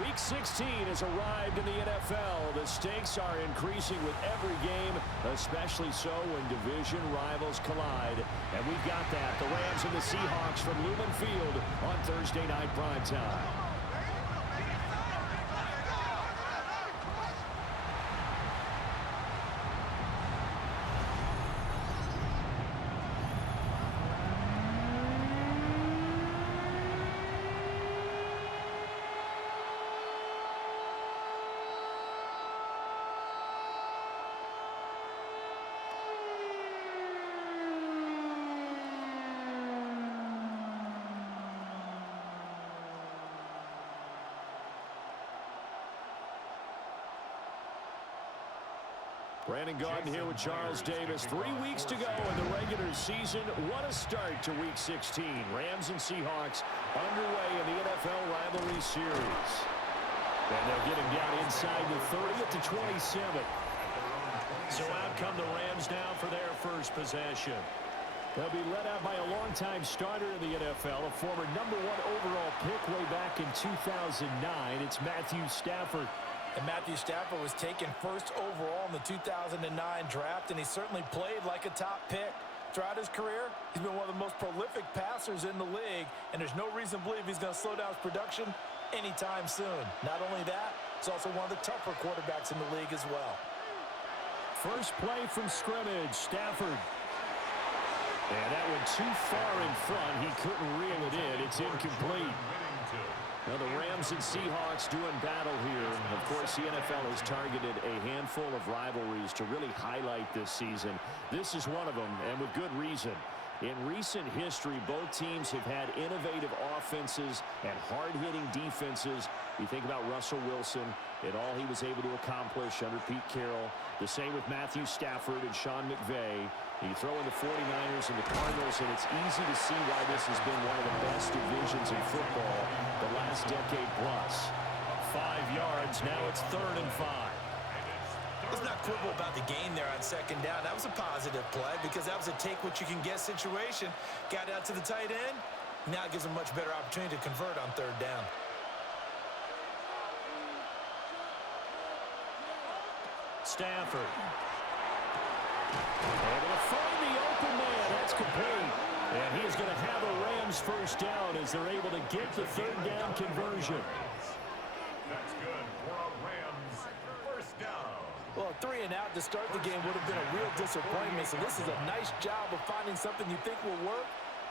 Week 16 has arrived in the NFL. The stakes are increasing with every game, especially so when division rivals collide. And we've got that. The Rams and the Seahawks from Lumen Field on Thursday night primetime. Brandon Gaudin here with Charles Davis. 3 weeks to go in the regular season. What a start to Week 16. Rams and Seahawks underway in the NFL rivalry series. And they'll get him down inside the 30 at the 27. So out come the Rams now for their first possession. They'll be led out by a longtime starter in the NFL, a former #1 overall pick way back in 2009. It's Matthew Stafford. And Matthew Stafford was taken first overall in the 2009 draft, and he certainly played like a top pick. Throughout his career, he's been one of the most prolific passers in the league, and there's no reason to believe he's going to slow down his production anytime soon. Not only that, he's also one of the tougher quarterbacks in the league as well. First play from scrimmage, Stafford. And that went too far in front. He couldn't reel it in. It's incomplete. Now the Rams and Seahawks doing battle here. Of course, the NFL has targeted a handful of rivalries to really highlight this season. This is one of them, and with good reason. In recent history, both teams have had innovative offenses and hard-hitting defenses. You think about Russell Wilson and all he was able to accomplish under Pete Carroll. The same with Matthew Stafford and Sean McVay. You throw in the 49ers and the Cardinals, and it's easy to see why this has been one of the best divisions in football the last decade plus. 5 yards, now it's 3rd and 5. Let's not quibble about the gain there on 2nd down. That was a positive play because that was a take-what-you-can-get situation. Got out to the tight end. Now it gives a much better opportunity to convert on 3rd down. Stafford. Able to find the open man. That's complete. And he is going to have a Rams first down as they're able to get the 3rd down conversion. That's good for a Rams first down. Well, a 3 and out to start the game would have been a real disappointment. So this is a nice job of finding something you think will work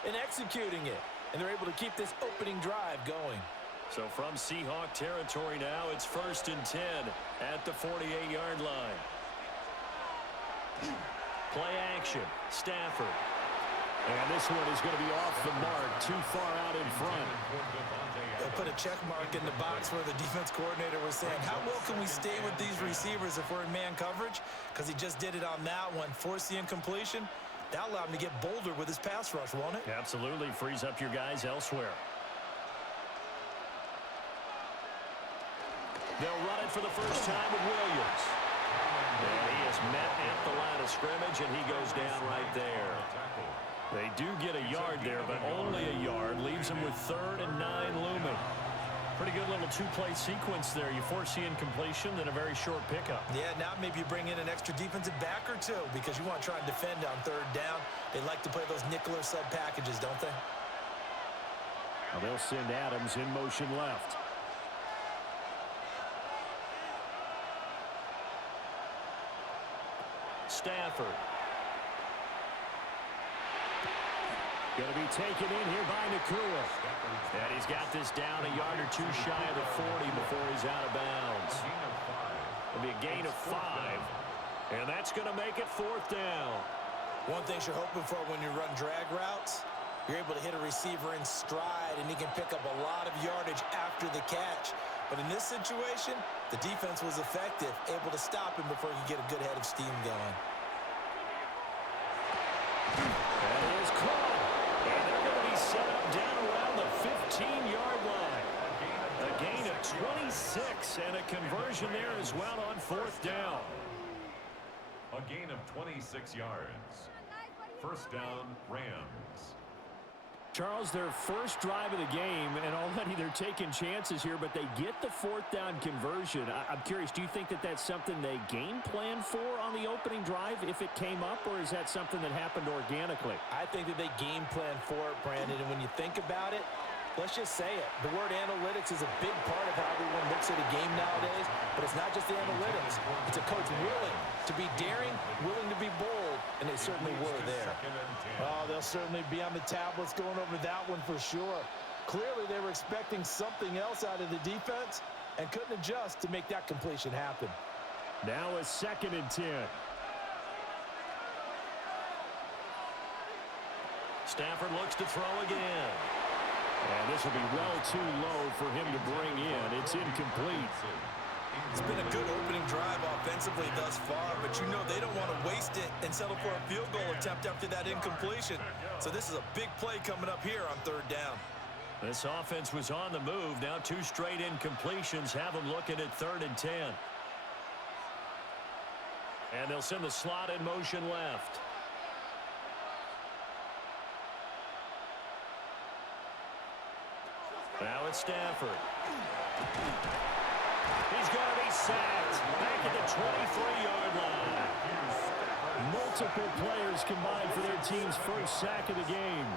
and executing it. And they're able to keep this opening drive going. So from Seahawk territory now, it's 1st and 10 at the 48-yard line. Play action, Stafford. And this one is going to be off the mark, too far out in front. They'll put a check mark in the box where the defense coordinator was saying, how well can we stay with these receivers if we're in man coverage? Because he just did it on that one, forced the incompletion. That'll allow him to get bolder with his pass rush, won't it? Absolutely, frees up your guys elsewhere. They'll run it for the first time with Williams. And he is met at the line of scrimmage, and he goes down right there. They do get a yard there, but only a yard. Leaves them with 3rd and 9 looming. Pretty good little 2-play sequence there. You force the incompletion, then a very short pickup. Yeah, now maybe you bring in an extra defensive back or two because you want to try and defend on 3rd down. They like to play those nickel or sub packages, don't they? Well, they'll send Adams in motion left. Stafford. Going to be taken in here by Nakua. And he's got this down a yard or two shy of the 40 before he's out of bounds. It'll be a gain of 5. And that's going to make it 4th down. One thing you're hoping for when you run drag routes, you're able to hit a receiver in stride, and he can pick up a lot of yardage after the catch. But in this situation, the defense was effective, able to stop him before he could get a good head of steam going. That is caught. And they're going to be set up down around the 15-yard line. A gain of 26 and a conversion there as well on 4th down. A gain of 26 yards. First down, Rams. Charles, their first drive of the game, and already they're taking chances here, but they get the fourth down conversion. I'm curious, do you think that that's something they game plan for on the opening drive if it came up, or is that something that happened organically? I think that they game plan for it, Brandon, and when you think about it, let's just say it. The word analytics is a big part of how everyone looks at a game nowadays, but it's not just the analytics. It's a coach willing to be daring, willing to be bold, and they certainly were there. Oh, they'll certainly be on the tablets going over that one for sure. Clearly, they were expecting something else out of the defense and couldn't adjust to make that completion happen. Now a 2nd and 10. Stafford looks to throw again. And this will be well too low for him to bring in. It's incomplete. It's been a good opening drive offensively thus far, but you know they don't want to waste it and settle for a field goal attempt after that incompletion. So this is a big play coming up here on 3rd down. This offense was on the move. Now 2 straight incompletions have them looking at 3rd and 10. And they'll send the slot in motion left. Now it's Stafford. He's going to be sacked back at the 23-yard line. Multiple players combined for their team's first sack of the game.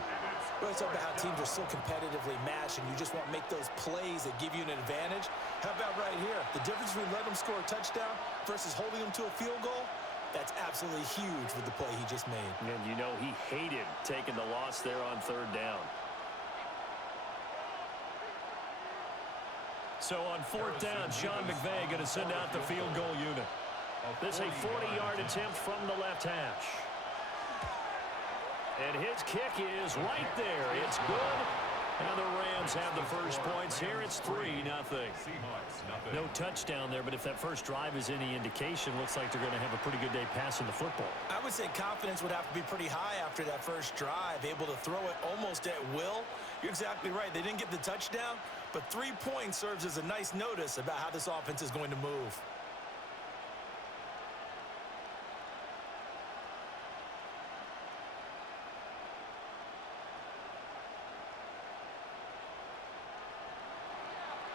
Well, it's about how teams are so competitively matched, and you just want to make those plays that give you an advantage. How about right here? The difference between letting them score a touchdown versus holding them to a field goal, that's absolutely huge with the play he just made. And you know he hated taking the loss there on 3rd down. So on 4th down, Sean McVay going to send out the field goal unit. This is a 40-yard attempt from the left hash. And his kick is right there. It's good. And the Rams have the first points here. It's 3-0. No touchdown there, but if that first drive is any indication, looks like they're going to have a pretty good day passing the football. I would say confidence would have to be pretty high after that first drive, able to throw it almost at will. You're exactly right. They didn't get the touchdown, but 3 points serves as a nice notice about how this offense is going to move.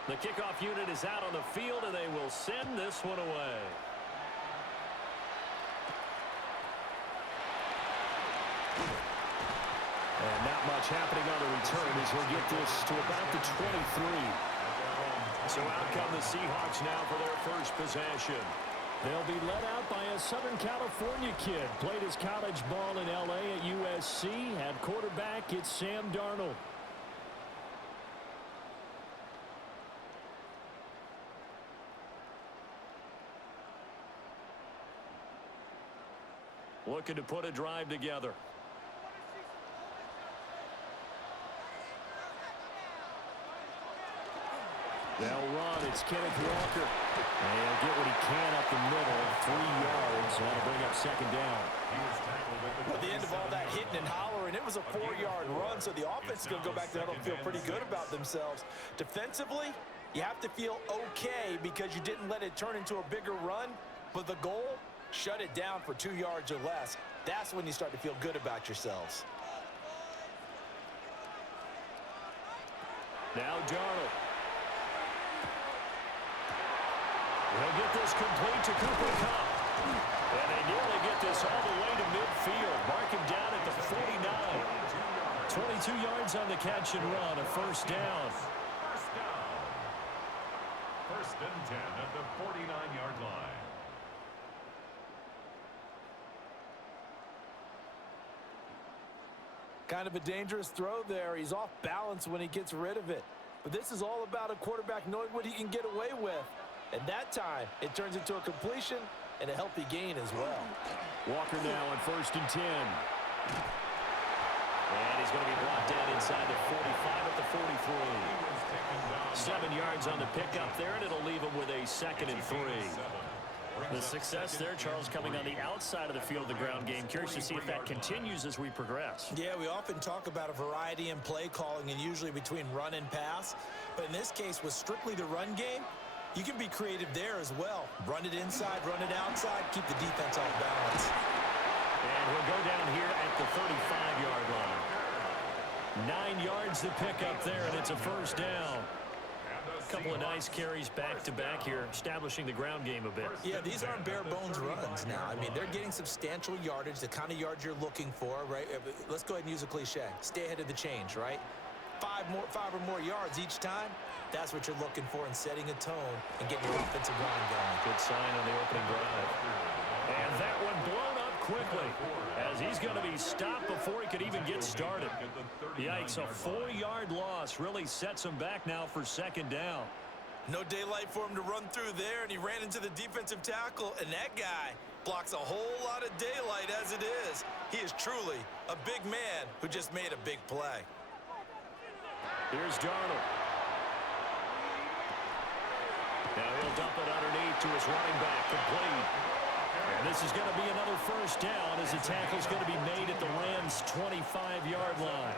The kickoff unit is out on the field, and they will send this one away. And not much happening on the return as he'll get this to about the 23. So out come the Seahawks now for their first possession. They'll be led out by a Southern California kid. Played his college ball in L.A. at USC. At quarterback, it's Sam Darnold. Looking to put a drive together. They'll run. It's Kenneth Walker. And he'll get what he can up the middle. 3 yards. That'll bring up 2nd down. At the end of all that hitting and hollering, it was a 4-yard run, so the offense is going to go back there and feel pretty good about themselves. Defensively, you have to feel okay because you didn't let it turn into a bigger run, but the goal, shut it down for 2 yards or less. That's when you start to feel good about yourselves. Now Darnold. He'll get this complete to Cooper Kupp. And they nearly get this all the way to midfield. Mark him down at the 49. 22 yards on the catch and run. A 1st down. 1st and 10 at the 49-yard line. Kind of a dangerous throw there. He's off balance when he gets rid of it. But this is all about a quarterback knowing what he can get away with. And that time, it turns into a completion and a healthy gain as well. Walker now on 1st and 10. And he's going to be brought down inside the 45 at the 43. 7 yards on the pickup there, and it'll leave him with a 2nd and 3. The success there, Charles, coming on the outside of the field, the ground game. Curious to see if that continues as we progress. Yeah, we often talk about a variety in play calling and usually between run and pass. But in this case, with strictly the run game, you can be creative there as well. Run it inside, run it outside, keep the defense off balance. And we'll go down here at the 35-yard line. 9 yards to pick up there, and it's a first down. A couple of nice carries back-to-back here, establishing the ground game a bit. Yeah, these aren't bare-bones runs now. I mean, they're getting substantial yardage, the kind of yards you're looking for, right? Let's go ahead and use a cliche. Stay ahead of the change, right? Five or more yards each time. That's what you're looking for in setting a tone and getting your offensive line going. Good sign on the opening drive. And that one blown up quickly as he's going to be stopped before he could even get started. Yikes, a 4-yard loss really sets him back now for second down. No daylight for him to run through there, and he ran into the defensive tackle, and that guy blocks a whole lot of daylight as it is. He is truly a big man who just made a big play. Here's Darnold. Now he'll dump it underneath to his running back, complete. And this is going to be another first down as the tackle's going to be made at the Rams' 25-yard line.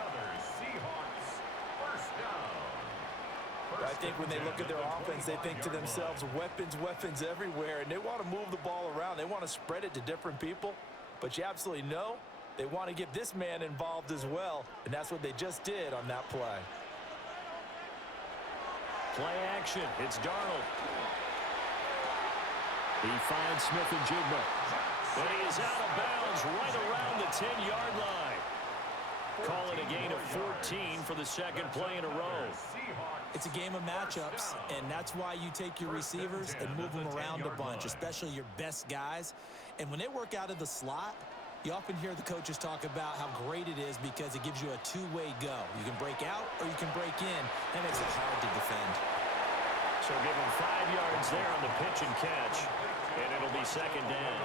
I think when they look at their offense, they think to themselves, weapons, weapons everywhere, and they want to move the ball around. They want to spread it to different people, but you absolutely know they want to get this man involved as well, and that's what they just did on that play. Play action. It's Darnold. He finds Smith and Jigba. And he is out of bounds right around the 10-yard line. Call it a gain of 14 for the second play in a row. It's a game of matchups, and that's why you take your receivers and move them around a bunch, especially your best guys. And when they work out of the slot, you often hear the coaches talk about how great it is because it gives you a two-way go. You can break out or you can break in. That makes it hard to defend. So give him 5 yards there on the pitch and catch, and it'll be second down.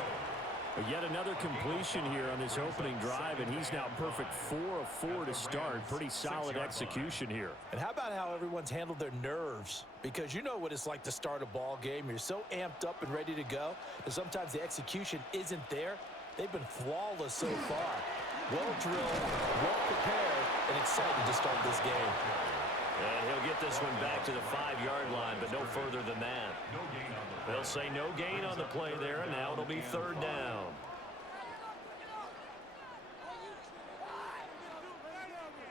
Yet another completion here on this opening drive, and he's now perfect 4 of 4 to start. Pretty solid execution here. And how about how everyone's handled their nerves? Because you know what it's like to start a ball game. You're so amped up and ready to go, and sometimes the execution isn't there. They've been flawless so far. Well-drilled, well-prepared, and excited to start this game. And he'll get this one back to the 5-yard line, but no further than that. They'll say no gain on the play there, and now it'll be third down.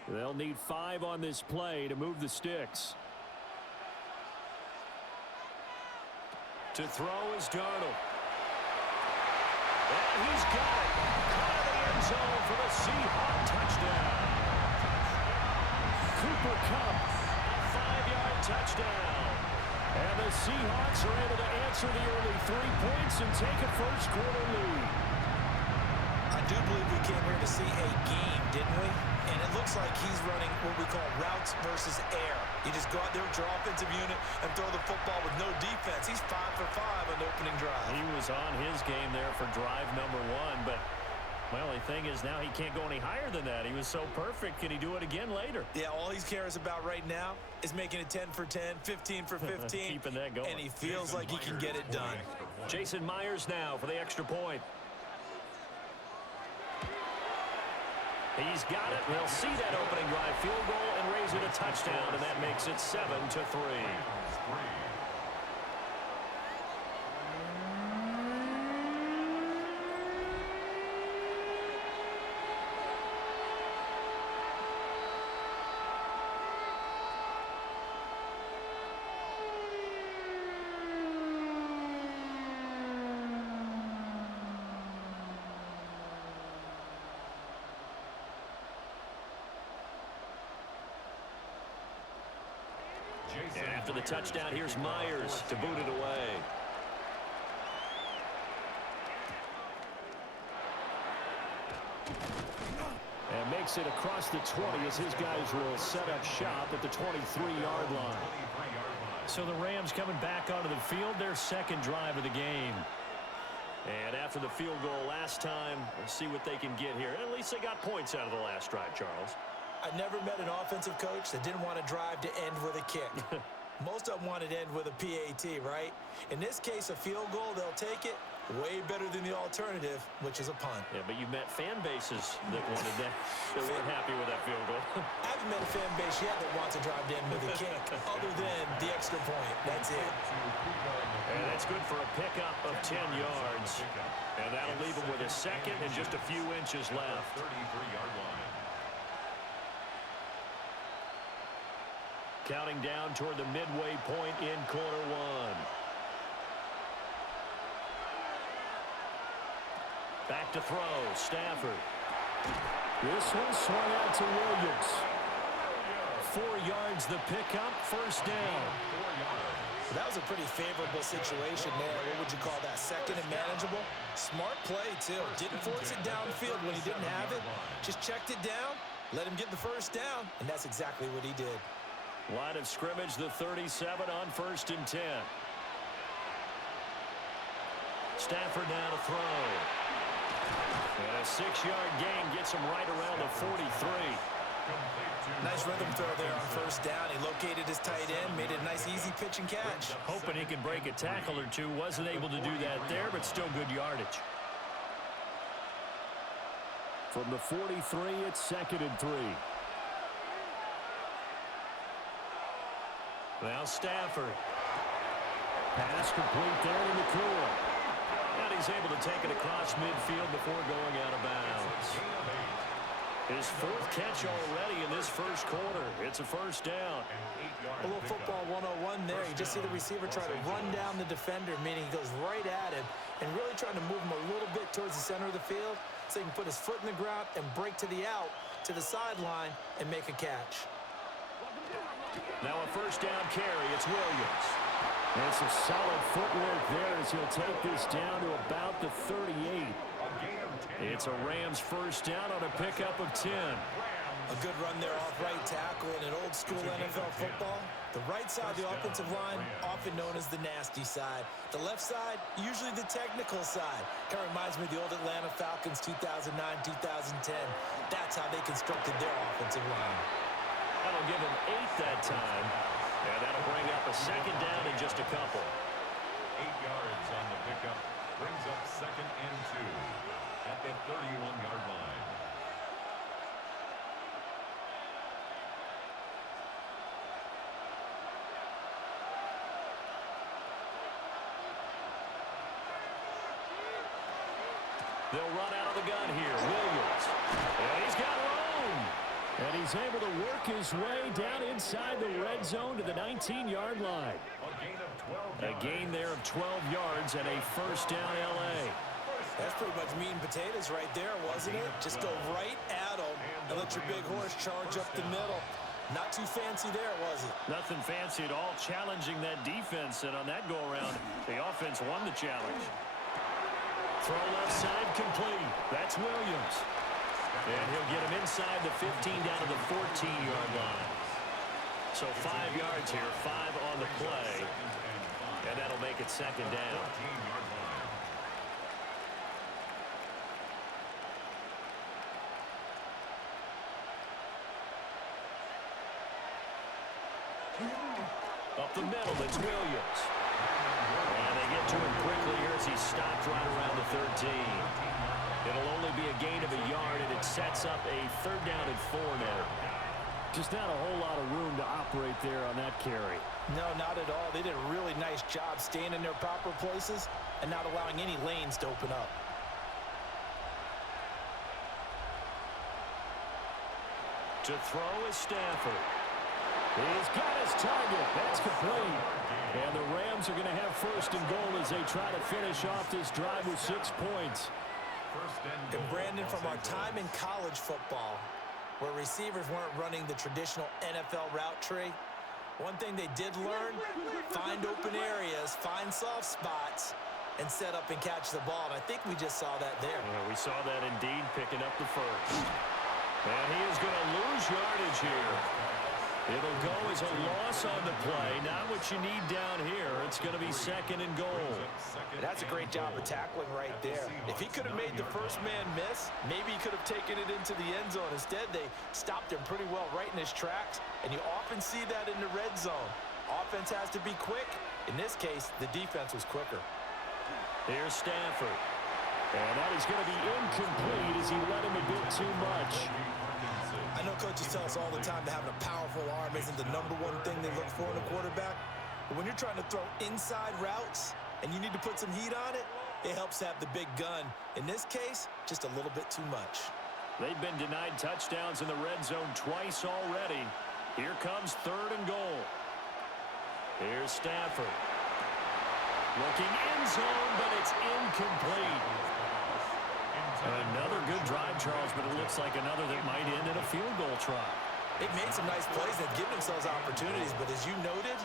They'll need 5 on this play to move the sticks. To throw is Darnold. And he's got it. Out of the end zone for the Seahawks touchdown. Cooper Kupp, a 5-yard touchdown. And the Seahawks are able to answer the early 3 points and take a first-quarter lead. I do believe we came here to see a game, didn't we? And it looks like he's running what we call routes versus air. You just go out there with your offensive unit and throw the football with no defense. He's 5 for 5 on the opening drive. He was on his game there for drive number 1, but well, the thing is now he can't go any higher than that. He was so perfect. Can he do it again later? Yeah, all he cares about right now is making it 10 for 10, 15 for 15. Keeping that going. And he feels like he can get it done. Jason Myers now for the extra point. He's got it. We'll see that opening drive field goal and raise it a touchdown, and that makes it 7-3. And after the touchdown, here's Myers to boot it away. And makes it across the 20 as his guys will set up shop at the 23-yard line. So the Rams coming back onto the field, their second drive of the game. And after the field goal last time, we'll see what they can get here. At least they got points out of the last drive, Charles. I've never met an offensive coach that didn't want to drive to end with a kick. Most of them wanted to end with a PAT, right? In this case, a field goal, they'll take it. Way better than the alternative, which is a punt. Yeah, but you met fan bases that wanted that. They weren't happy with that field goal. I haven't met a fan base yet that wants to drive to end with a kick, other than the extra point. That's it. And that's good for a pickup of 10 yards. And that'll leave them with a second and just a few inches left. 33-yard line. Counting down toward the midway point in quarter one. Back to throw, Stafford. This one swung out to Williams. 4 yards the pickup, first down. That was a pretty favorable situation there. What would you call that? Second and manageable? Smart play, too. Didn't force it downfield when he didn't have it. Just checked it down, let him get the first down, and that's exactly what he did. Line of scrimmage, the 37 on 1st and 10. Stafford now to throw. And a 6-yard gain gets him right around the 43. Nice rhythm throw there on first down. He located his tight end, made it a nice, easy pitch and catch. Hoping he could break a tackle or two. Wasn't able to do that there, but still good yardage. From the 43, it's 2nd and 3. Now Stafford. Pass complete there to McCool. And he's able to take it across midfield before going out of bounds. His 4th catch already in this first quarter. It's a first down. A little football 101 there. You just see the receiver try to run down the defender, meaning he goes right at him and really trying to move him a little bit towards the center of the field so he can put his foot in the ground and break to the out, to the sideline, and make a catch. Now a first down carry. It's Williams. And some solid footwork there as he'll take this down to about the 38. It's a Rams first down on a pickup of 10. A good run there off right tackle in an old-school NFL football. The right side of the offensive line, often known as the nasty side. The left side, usually the technical side. Kind of reminds me of the old Atlanta Falcons 2009-2010. That's how they constructed their offensive line. That'll give him 8 that time. And that'll bring up a second down in just a couple. 8 yards on the pickup. Brings up 2nd and 2 at the 31-yard line. They'll run out of the gun here. Williams. And he's got room. And he's able to work his way down inside the red zone to the 19-yard line. A gain there of 12 yards and a first down L.A. That's pretty much meat and potatoes right there, wasn't it? Just go right at them and let your big horse charge up the middle. Not too fancy there, was it? Nothing fancy at all, challenging that defense. And on that go-around, the offense won the challenge. Throw left side complete. That's Williams. And he'll get him inside the 15 down to the 14-yard line. So 5 yards here, 5 on the play. And that'll make it second down. Up the middle, it's Williams. And they get to him quickly here as he stopped right around the 13. It'll only be a gain of a yard, and it sets up a 3rd down and 4 now. Just not a whole lot of room to operate there on that carry. No, not at all. They did a really nice job staying in their proper places and not allowing any lanes to open up. To throw is Stafford. He's got his target. That's complete. And the Rams are going to have 1st and goal as they try to finish off this drive with 6 points. And Brandon, from our time in college football, where receivers weren't running the traditional NFL route tree, one thing they did learn, find open areas, find soft spots, and set up and catch the ball. And I think we just saw that there. Yeah, we saw that indeed, picking up the 1st. And he is going to lose yardage here. It'll go as a loss on the play. Not what you need down here. It's going to be 2nd and goal. That's a great job of tackling right there. If he could have made the first man miss, maybe he could have taken it into the end zone. Instead, they stopped him pretty well right in his tracks, and you often see that in the red zone. Offense has to be quick. In this case, the defense was quicker. Here's Stafford. And that is going to be incomplete as he led him a bit too much. I know coaches tell us all the time that having a powerful arm isn't the #1 thing they look for in a quarterback. But when you're trying to throw inside routes and you need to put some heat on it, it helps have the big gun. In this case, just a little bit too much. They've been denied touchdowns in the red zone twice already. Here comes 3rd and goal. Here's Stafford. Looking end zone, but it's incomplete. Another good drive, Charles, but it looks like another that might end in a field goal try. They've made some nice plays. They've given themselves opportunities, but as you noted,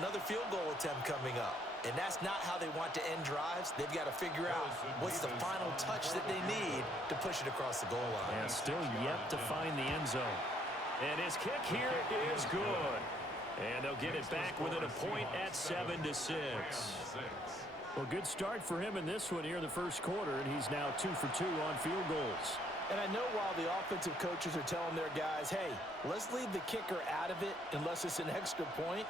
another field goal attempt coming up. And that's not how they want to end drives. They've got to figure out what's the final touch that they need to push it across the goal line. And still yet to find the end zone. And his kick here is good. And they'll get it back within a point at 7-6. Well, good start for him in this one here in the first quarter, and he's now 2 for 2 on field goals. And I know while the offensive coaches are telling their guys, hey, let's leave the kicker out of it unless it's an extra point,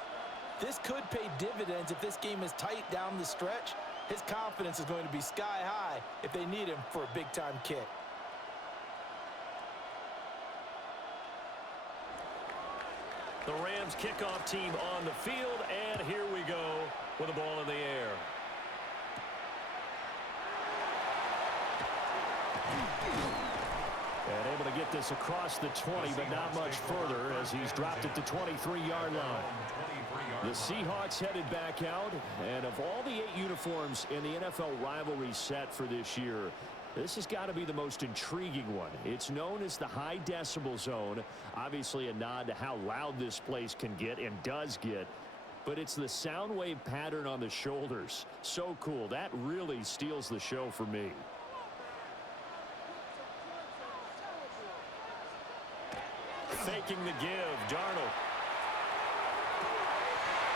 this could pay dividends if this game is tight down the stretch. His confidence is going to be sky high if they need him for a big-time kick. The Rams kickoff team on the field, and here we go with the ball in the air. And able to get this across the 20, but not much further as he's dropped it to 23-yard line. The Seahawks headed back out, and of all the 8 uniforms in the NFL rivalry set for this year, this has got to be the most intriguing one. It's known as the high decibel zone. Obviously a nod to how loud this place can get and does get. But it's the sound wave pattern on the shoulders. So cool. That really steals the show for me. Faking the give. Darnold.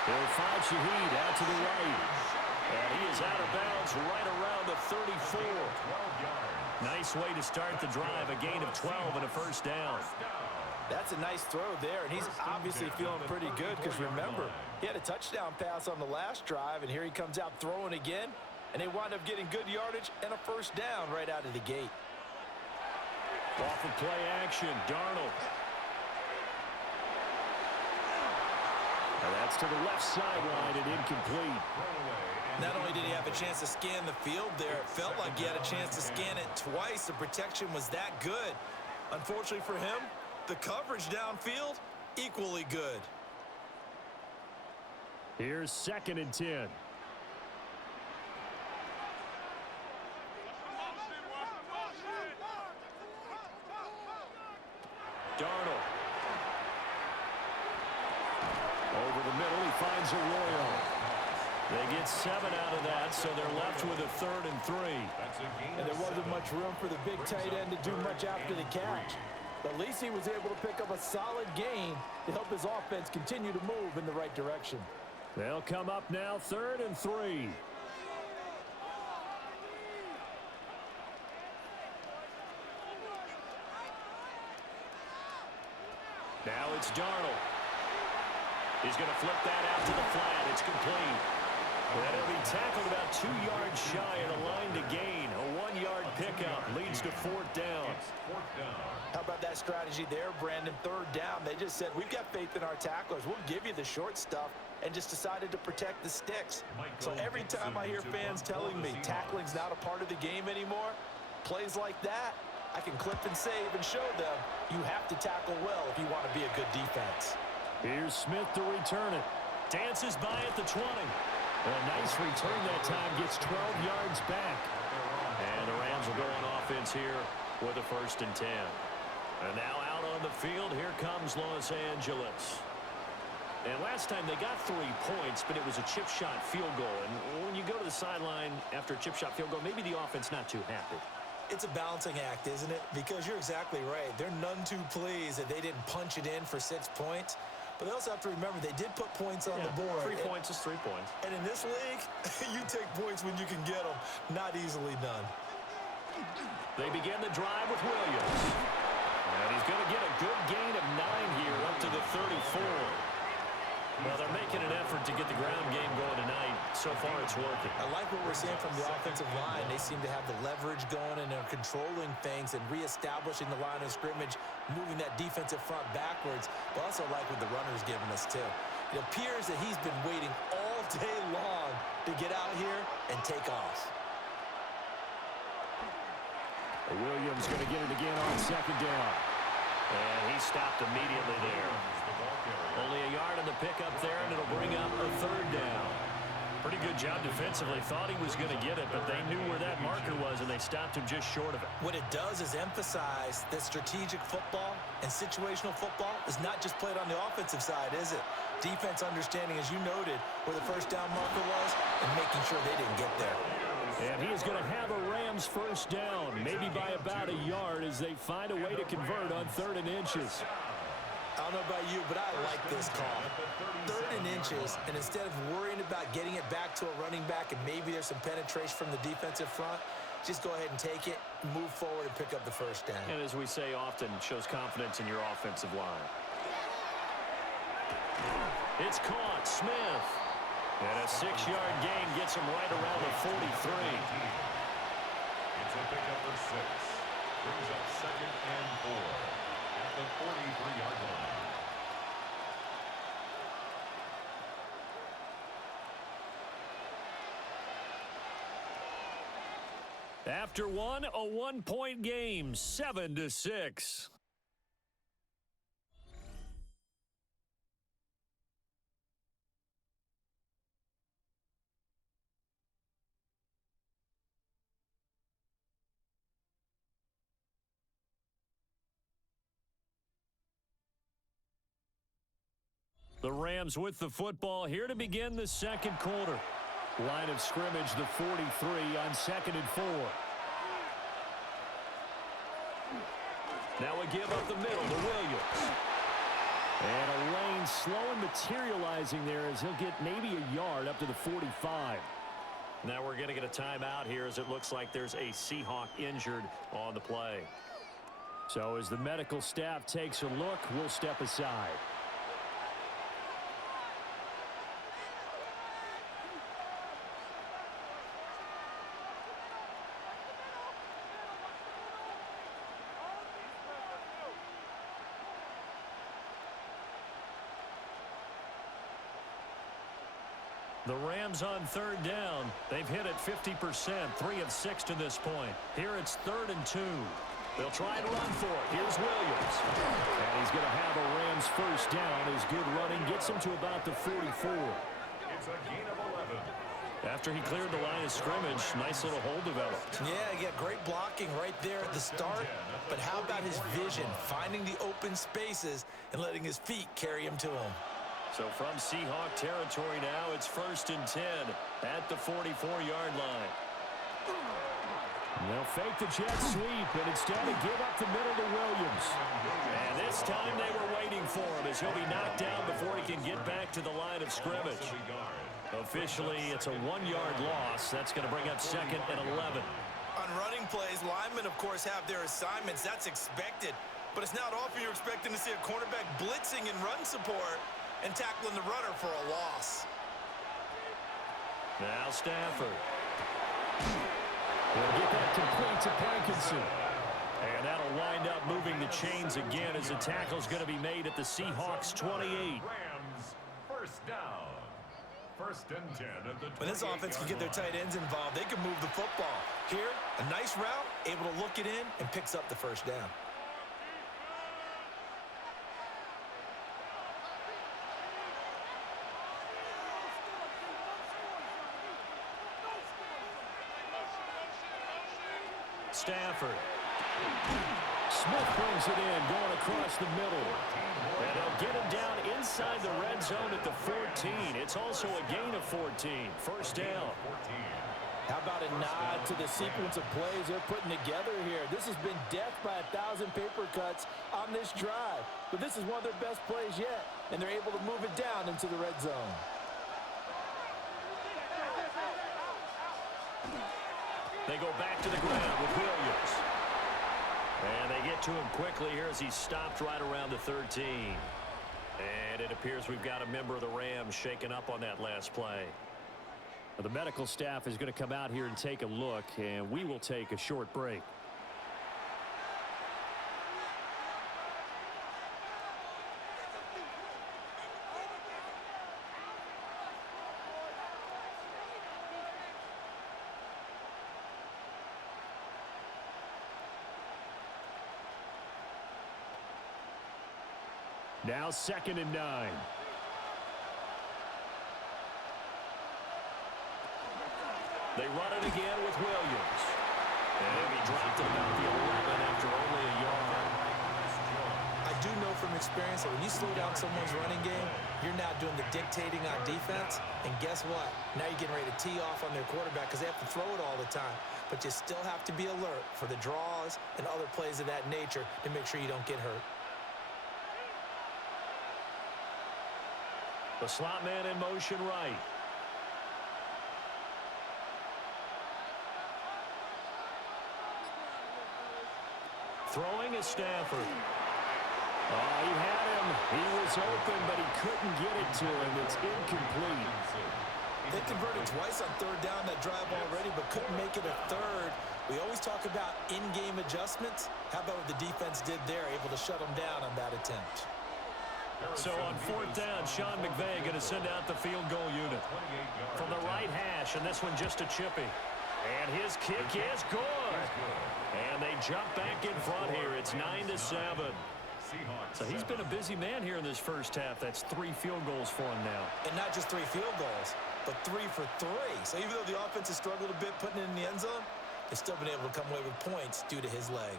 He'll find Shaheed out to the right. And he is out of bounds right around the 34. Nice way to start the drive. A gain of 12 and a first down. That's a nice throw there, and he's obviously feeling pretty good because, remember, he had a touchdown pass on the last drive, and here he comes out throwing again, and they wind up getting good yardage and a first down right out of the gate. Off of play action, Darnold. And that's to the left sideline and incomplete. Not only did he have a chance to scan the field there, it felt like he had a chance to scan it twice. The protection was that good. Unfortunately for him, the coverage downfield, equally good. Here's 2nd and 10. Darnold. Over the middle, he finds Arroyo. They get 7 out of that, so they're left with a 3rd and 3. And there wasn't much room for the big tight end to do much after the catch. But at least he was able to pick up a solid gain to help his offense continue to move in the right direction. They'll come up now 3rd and 3. Now it's Darnold. He's going to flip that out to the flat. It's complete. And he'll be tackled about 2 yards shy of the line to gain. A 1-yard pickup leads to 4th down. How about that strategy there, Brandon? 3rd down. They just said, we've got faith in our tacklers. We'll give you the short stuff, and just decided to protect the sticks. So every time I hear fans telling me tackling's not a part of the game anymore, plays like that, I can clip and save and show them you have to tackle well if you want to be a good defense. Here's Smith to return it. Dances by at the 20. A nice return that time. Gets 12 yards back. And the Rams will go on offense here with a 1st and 10. And now out on the field, here comes Los Angeles. And last time they got 3 points, but it was a chip shot field goal. And when you go to the sideline after a chip shot field goal, maybe the offense not too happy. It's a balancing act, isn't it? Because you're exactly right. They're none too pleased that they didn't punch it in for 6 points. But they also have to remember they did put points on the board. 3 points is 3 points. And in this league, you take points when you can get them. Not easily done. They begin the drive with Williams. And he's going to get a good gain of 9 here up to the 34. Well, they're making an effort to get the ground game going tonight. So far, it's working. I like what we're seeing from the offensive line. They seem to have the leverage going, and they're controlling things and reestablishing the line of scrimmage, moving that defensive front backwards. But also like what the runner's giving us, too. It appears that he's been waiting all day long to get out here and take off. Williams going to get it again on 2nd down. And he stopped immediately there. ball carrier. Only a yard on the pickup there, and it'll bring up a third down. Pretty good job defensively. Thought he was going to get it, but they knew where that marker was, and they stopped him just short of it. What it does is emphasize that strategic football and situational football is not just played on the offensive side, is it? Defense understanding, as you noted, where the first down marker was and making sure they didn't get there. And he is going to have a Rams first down, maybe by about a yard as they find a way to convert on 3rd and inches. I don't know about you, but I like this call. 3rd and inches, and instead of worrying about getting it back to a running back and maybe there's some penetration from the defensive front, just go ahead and take it, move forward, and pick up the first down. And as we say often, shows confidence in your offensive line. It's caught. Smith. And a 6-yard gain gets him right around the 43. It's a pickup of 6. Brings up 2nd and 4 at the 43-yard line. After one, a 1-point game, 7-6. The Rams with the football here to begin the second quarter. Line of scrimmage, the 43 on 2nd and 4. Now a give up the middle to Williams. And a lane slow and materializing there as he'll get maybe a yard up to the 45. Now we're going to get a timeout here as it looks like there's a Seahawk injured on the play. So as the medical staff takes a look, we'll step aside. The Rams on 3rd down. They've hit it 50%, 3 of 6 to this point. Here it's 3rd and 2. They'll try and run for it. Here's Williams. And he's going to have a Rams first down. His good running gets him to about the 44. It's a gain of 11. After he cleared the line of scrimmage, nice little hole developed. Yeah, he got great blocking right there at the start. But how about his vision, finding the open spaces and letting his feet carry him to him? So from Seahawk territory now, it's 1st and 10 at the 44-yard line. They'll fake the jet sweep, and instead of give up the middle to Williams. And this time they were waiting for him as he'll be knocked down before he can get back to the line of scrimmage. Officially, it's a 1-yard loss. That's going to bring up 2nd and 11. On running plays, linemen, of course, have their assignments. That's expected. But it's not often you're expecting to see a cornerback blitzing and run support and tackling the runner for a loss. Now Stafford. He'll get that complete to Parkinson. And that'll wind up moving the chains again as the tackle's going to be made at the Seahawks 28. Rams first down. 1st and 10 at the 28. When this offense can get their tight ends involved, they can move the football. Here, a nice route, able to look it in, and picks up the first down. Stafford. Smith brings it in, going across the middle. And they'll get him down inside the red zone at the 14. It's also a gain of 14. First down. How about a nod to the sequence of plays they're putting together here? This has been death by 1,000 paper cuts on this drive. But this is one of their best plays yet, and they're able to move it down into the red zone. They go back to the ground with Williams. And they get to him quickly here as he stopped right around the 13. And it appears we've got a member of the Rams shaken up on that last play. The medical staff is going to come out here and take a look, and we will take a short break. Now 2nd and 9. They run it again with Williams. And he dropped it about the 11 after only a yard. I do know from experience that when you slow down someone's running game, you're now doing the dictating on defense. And guess what? Now you're getting ready to tee off on their quarterback because they have to throw it all the time. But you still have to be alert for the draws and other plays of that nature to make sure you don't get hurt. The slot man in motion right. Throwing is Stafford. Oh, he had him. He was open, but he couldn't get it to him. It's incomplete. They converted twice on 3rd down that drive already, but couldn't make it a 3rd. We always talk about in-game adjustments. How about what the defense did there, able to shut them down on that attempt? So on 4th down, Sean McVay going to send out the field goal unit. From the right hash, and this one just a chippy. And his kick is good. And they jump back in front here. It's 9-7. So he's been a busy man here in this first half. That's 3 field goals for him now. And not just 3 field goals, but 3 for 3. So even though the offense has struggled a bit putting it in the end zone, they've still been able to come away with points due to his leg.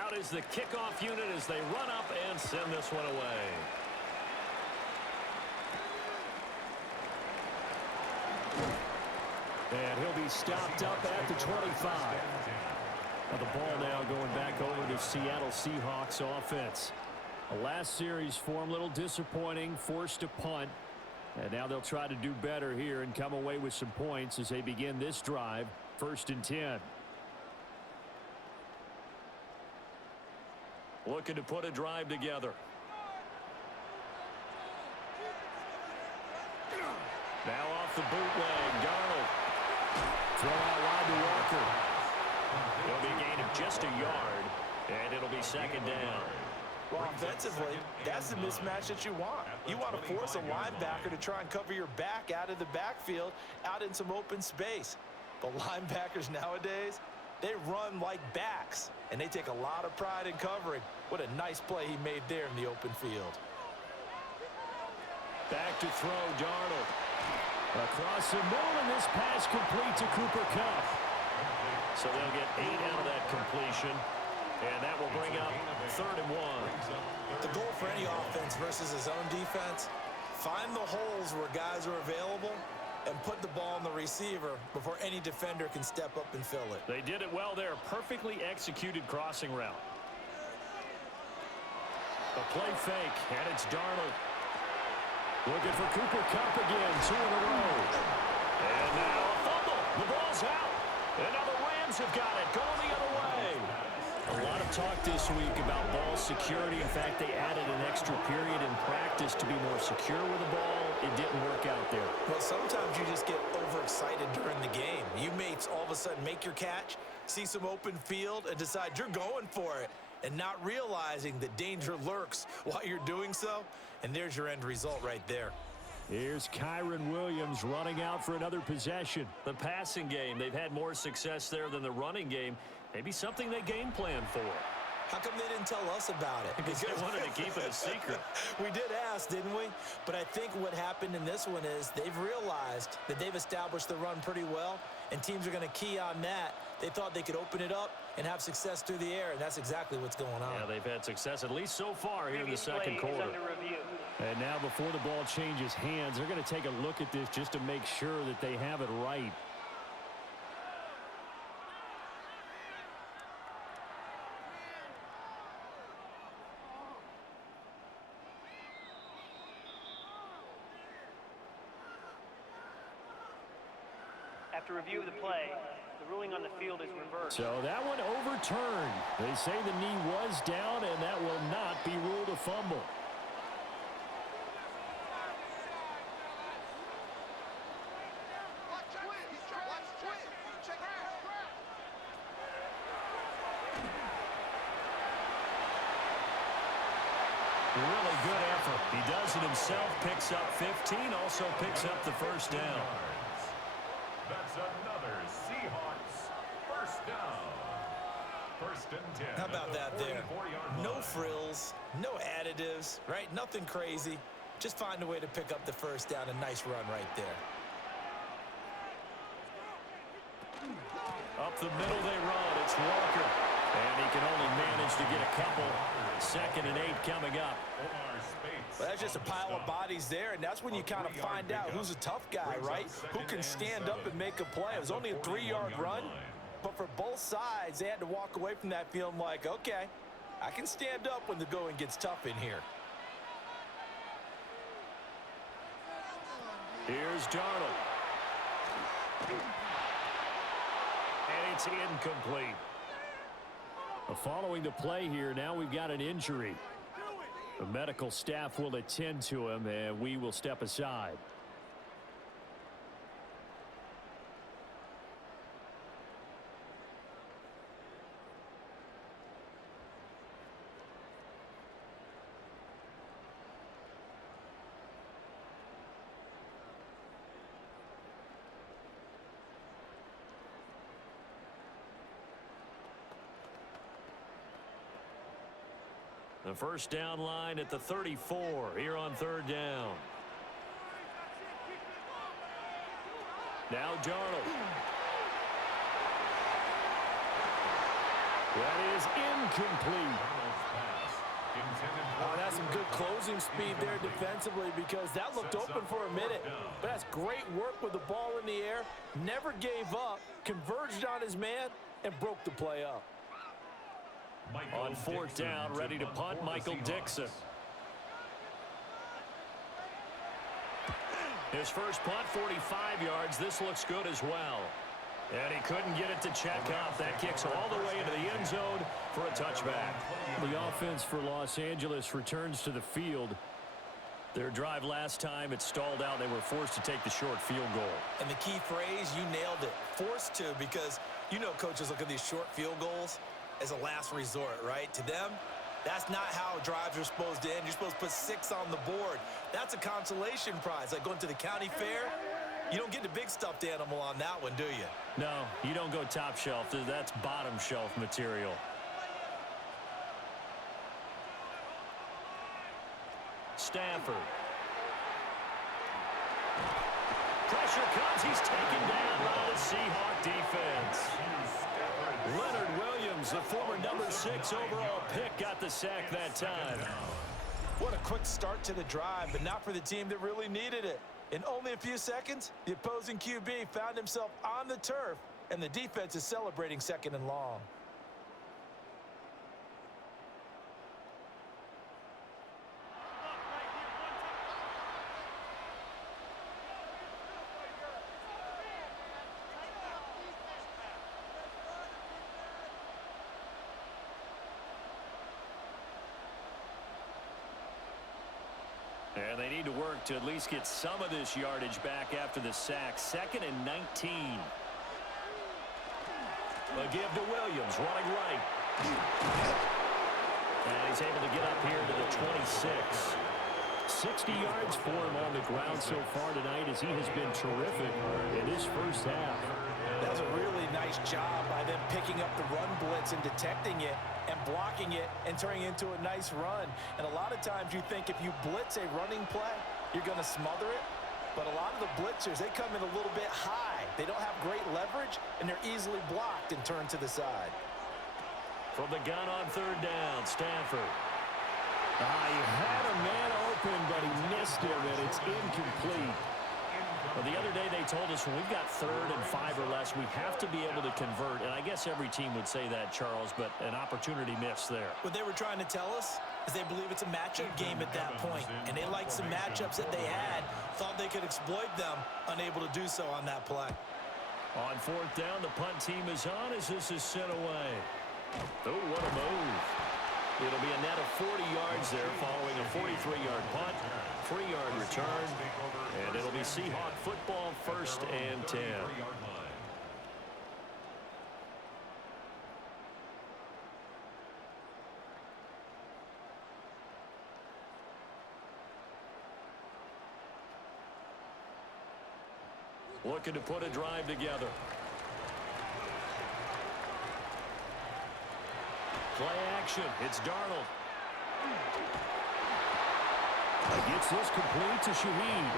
Out is the kickoff unit as they run up and send this one away. And he'll be stopped up at the 25. Now the ball now going back over to Seattle Seahawks offense. The last series for him, a little disappointing, forced a punt. And now they'll try to do better here and come away with some points as they begin this drive, 1st and 10. Looking to put a drive together. Now off the bootleg, Darnold. Throw out wide to Walker. It'll be a gain of just a yard, and it'll be 2nd down. Well, offensively, that's the mismatch that you want. You want to force a linebacker to try and cover your back out of the backfield, out in some open space. But linebackers nowadays, they run like backs, and they take a lot of pride in covering. What a nice play he made there in the open field. Back to throw, Darnold. Across the middle, and this pass complete to Cooper Kupp. So they'll get 8 out of that completion, and that will bring up 3rd and 1. The goal for any offense versus his own defense, find the holes where guys are available and put the ball on the receiver before any defender can step up and fill it. They did it well there. Perfectly executed crossing route. A play fake, and it's Darnold. Looking for Cooper Kupp again, 2 in a row. And now a fumble. The ball's out. And now the Rams have got it, going the other way. A lot of talk this week about ball security. In fact, they added an extra period in practice to be more secure with the ball. It didn't work out there. Well, sometimes you just get overexcited during the game. You may all of a sudden make your catch, see some open field, and decide you're going for it, and not realizing the danger lurks while you're doing so. And there's your end result right there. Here's Kyron Williams running out for another possession. The passing game, they've had more success there than the running game. Maybe something they game plan for. How come they didn't tell us about it? Because they wanted to keep it a secret. We did ask, didn't we? But I think what happened in this one is they've realized that they've established the run pretty well, and teams are going to key on that. They thought they could open it up and have success through the air, and that's exactly what's going on. Yeah, they've had success, at least so far here in the second quarter. And now before the ball changes hands, they're going to take a look at this just to make sure that they have it right. After review of the play, the ruling on the field is reversed. So that one overturned. They say the knee was down, and that will not be ruled a fumble. Really good effort. He does it himself, picks up 15, also picks up the first down. That's another Seahawks first down. First and 10. How about that there? 44-yard No line. frills, no additives, right? Nothing crazy. Just find a way to pick up the first down. A nice run right there. Up the middle they run. It's Walker. And he can only manage to get a couple. 2nd and 8 coming up. Well, that's just a pile of bodies there, and that's when you kind of find out who's a tough guy, right? Who can stand up and make a play. It was only a 3-yard run, but for both sides, they had to walk away from that feeling like, okay, I can stand up when the going gets tough in here. Here's Darnold. And it's incomplete. Following the play here, now we've got an injury. The medical staff will attend to him, and we will step aside. The first down line at the 34 here on 3rd down. Now Darnold. That is incomplete. Oh, that's some good closing speed there defensively because that looked open for a minute. But that's great work with the ball in the air. Never gave up, converged on his man, and broke the play up. On 4th down, ready to punt, Michael Dixon. His first punt, 45 yards. This looks good as well. And he couldn't get it to check out. That kicks all the way into the end zone for a touchback. The offense for Los Angeles returns to the field. Their drive last time, it stalled out. They were forced to take the short field goal. And the key phrase, you nailed it, forced to, because you know coaches look at these short field goals as a last resort, right? To them, that's not how drives are supposed to end. You're supposed to put 6 on the board. That's a consolation prize. Like going to the county fair, you don't get the big stuffed animal on that one, do you? No, you don't go top shelf. That's bottom shelf material. Stafford. Pressure comes. He's taken down by the Seahawk defense. Leonard Williams, the former number 6 overall pick, got the sack that time. What a quick start to the drive, but not for the team that really needed it. In only a few seconds, the opposing QB found himself on the turf, and the defense is celebrating 2nd and long. And they need to work to at least get some of this yardage back after the sack. 2nd and 19. A give to Williams, running right. And he's able to get up here to the 26. 60 yards for him on the ground so far tonight as he has been terrific in his first half. That was a really nice job by them picking up the run blitz and detecting it and blocking it and turning it into a nice run. And a lot of times you think if you blitz a running play, you're going to smother it. But a lot of the blitzers, they come in a little bit high. They don't have great leverage, and they're easily blocked and turned to the side. From the gun on 3rd down, Stafford. He had a man open, but he missed him, and it's incomplete. Well, the other day they told us when we've got 3rd and 5 or less, we have to be able to convert. And I guess every team would say that, Charles, but an opportunity missed there. What they were trying to tell us is they believe it's a matchup game at that point, and they liked some matchups that they had, thought they could exploit them, unable to do so on that play. On 4th down, the punt team is on as this is sent away. Oh, what a move. It'll be a net of 40 yards there following a 43-yard punt, 3-yard return, and it'll be Seahawk football 1st and 10. looking to put a drive together. Play action. It's Darnold. He gets this complete to Shaheed.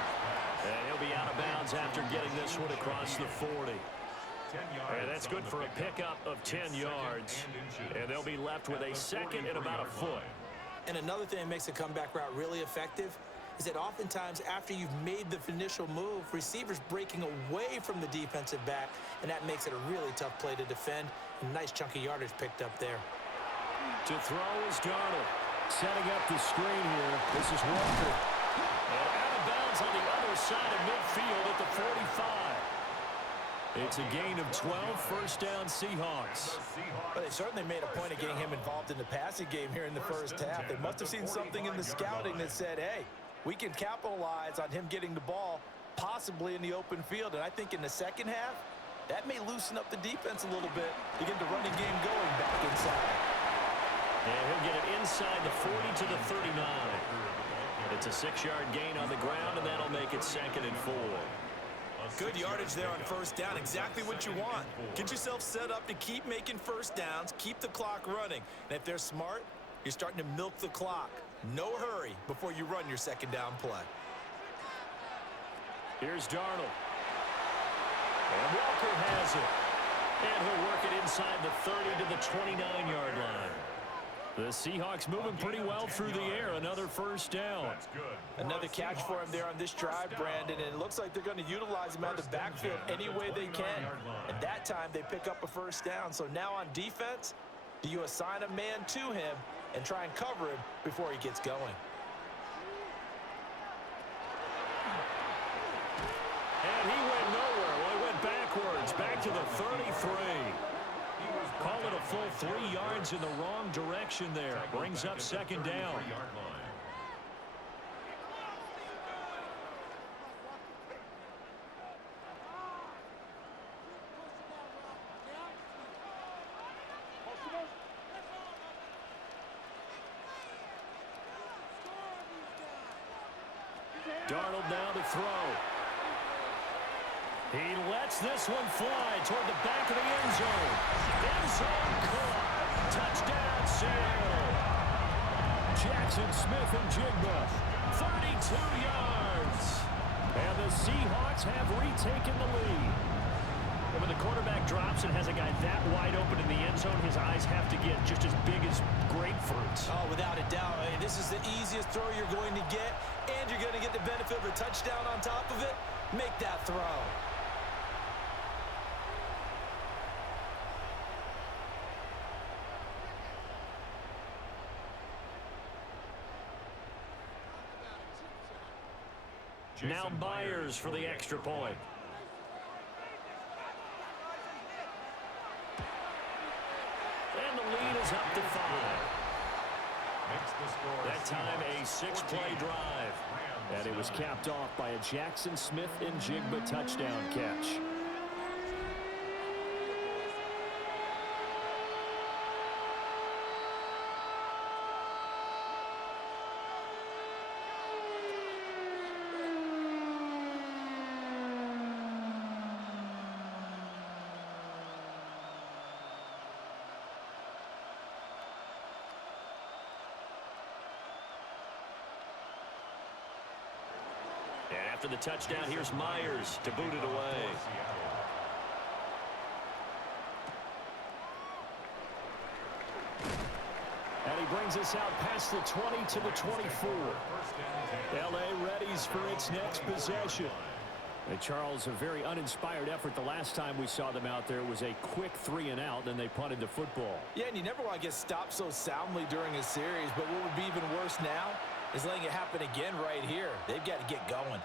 And he'll be out of bounds after getting this one across the 40. And that's good for a pickup of 10 yards. And they'll be left with a second and about a foot. And another thing that makes a comeback route really effective is that oftentimes after you've made the initial move, receivers breaking away from the defensive back, and that makes it a really tough play to defend. A nice chunk of yardage picked up there. To throw is Darnold. Setting up the screen here. This is Walker. And out of bounds on the other side of midfield at the 45. It's a gain of 12, first down Seahawks. Well, they certainly made a point of getting him involved in the passing game here in the first half. They must have seen something in the scouting that said, hey, we can capitalize on him getting the ball possibly in the open field. And I think in the second half, that may loosen up the defense a little bit to get the running game going back inside. And he'll get it inside the 40 to the 39. It's a 6-yard gain on the ground, and that'll make it 2nd and 4. Good yardage there on first down. Exactly what you want. Get yourself set up to keep making first downs, keep the clock running. And if they're smart, you're starting to milk the clock. No hurry before you run your second down play. Here's Darnold. And Walker has it. And he'll work it inside the 30 to the 29-yard line. The Seahawks moving pretty well through the air. Another first down. Another catch for him there on this drive, Brandon. And it looks like they're going to utilize him out of the backfield any way they can. And that time they pick up a first down. So now on defense, do you assign a man to him and try and cover him before he gets going? And he went nowhere. Well, he went backwards, back to the 33. Call it a full 3 yards in the wrong direction there. Brings up second down. Darnold now to throw. He lets this one fly toward the back of the end zone. End zone caught. Touchdown, Seattle. Jackson Smith and Jigba. 32 yards. And the Seahawks have retaken the lead. And when the quarterback drops and has a guy that wide open in the end zone, his eyes have to get just as big as grapefruits. Oh, without a doubt. I mean, this is the easiest throw you're going to get, and you're going to get the benefit of a touchdown on top of it. Make that throw. Now Myers for the extra point. And the lead is up to 5. That time a 6-play drive. And it was capped off by a Jackson Smith and Jigba touchdown catch. After the touchdown, here's Myers to boot it away. And he brings us out past the 20 to the 24. L.A. readies for its next possession. Hey, Charles, a very uninspired effort. The last time we saw them out there was a quick 3-and-out, then they punted the football. Yeah, and you never want to get stopped so soundly during a series, but what would be even worse now is letting it happen again right here. They've got to get going.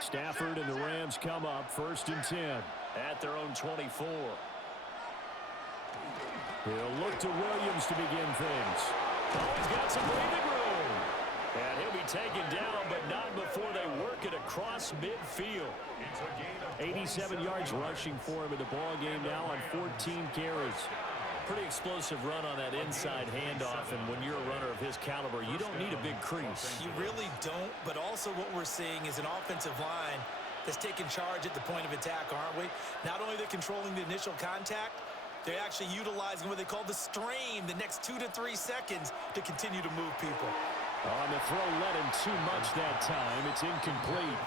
Stafford and the Rams come up 1st and 10 at their own 24. He'll look to Williams to begin things. Oh, he's got some breathing room. And he'll be taken down, but not before they work it across midfield. 87 yards rushing for him in the ball game now on 14 carries. Pretty explosive run on that inside handoff, and when you're a runner of his caliber, you don't need a big crease. You really don't, but also what we're seeing is an offensive line that's taking charge at the point of attack, aren't we? Not only are they controlling the initial contact, they're actually utilizing what they call the strain the next 2 to 3 seconds to continue to move people. On the throw, led him too much that time. It's incomplete.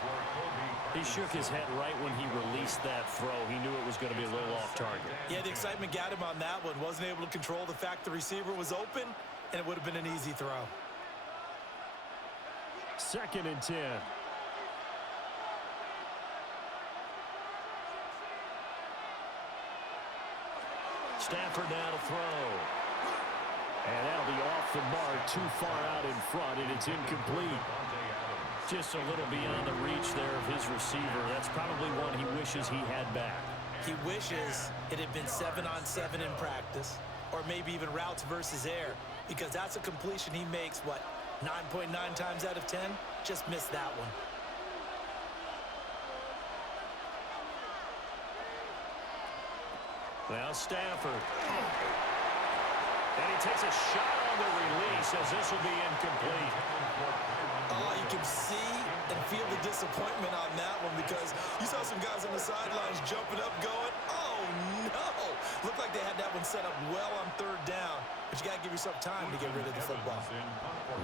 He shook his head right when he released that throw. He knew it was going to be a little off target. Yeah, the excitement got him on that one. Wasn't able to control the fact the receiver was open, and it would have been an easy throw. 2nd and 10. Stafford now to throw. And that'll be off the mark, too far out in front, and it's incomplete. Just a little beyond the reach there of his receiver. That's probably one he wishes he had back. He wishes it had been 7-on-7 in practice, or maybe even routes versus air, because that's a completion he makes, what, 9.9 times out of 10? Just missed that one. Now Stafford. And he takes a shot on the release as this will be incomplete. Oh, you can see and feel the disappointment on that one because you saw some guys on the sidelines jumping up going, oh, no. Looked like they had that one set up well on 3rd down, but you got to give yourself time to get rid of the football.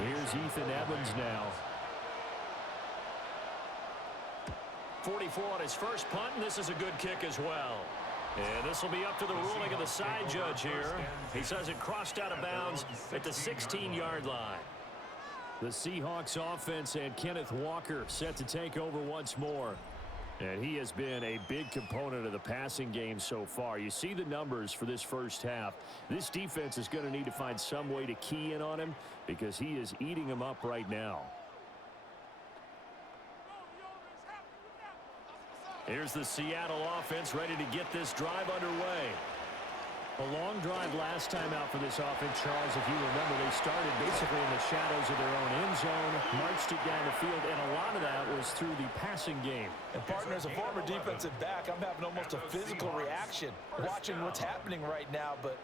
Here's Ethan Evans now. 44 on his first punt, and this is a good kick as well. And this will be up to the ruling of the side judge here. He says it crossed out of bounds at the 16-yard line. The Seahawks offense and Kenneth Walker set to take over once more. And he has been a big component of the passing game so far. You see the numbers for this first half. This defense is going to need to find some way to key in on him because he is eating them up right now. Here's the Seattle offense ready to get this drive underway. A long drive last time out for this offense, Charles. If you remember, they started basically in the shadows of their own end zone, marched it down the field, and a lot of that was through the passing game. And, partner, as a former defensive back, I'm having almost a physical reaction watching what's happening right now. But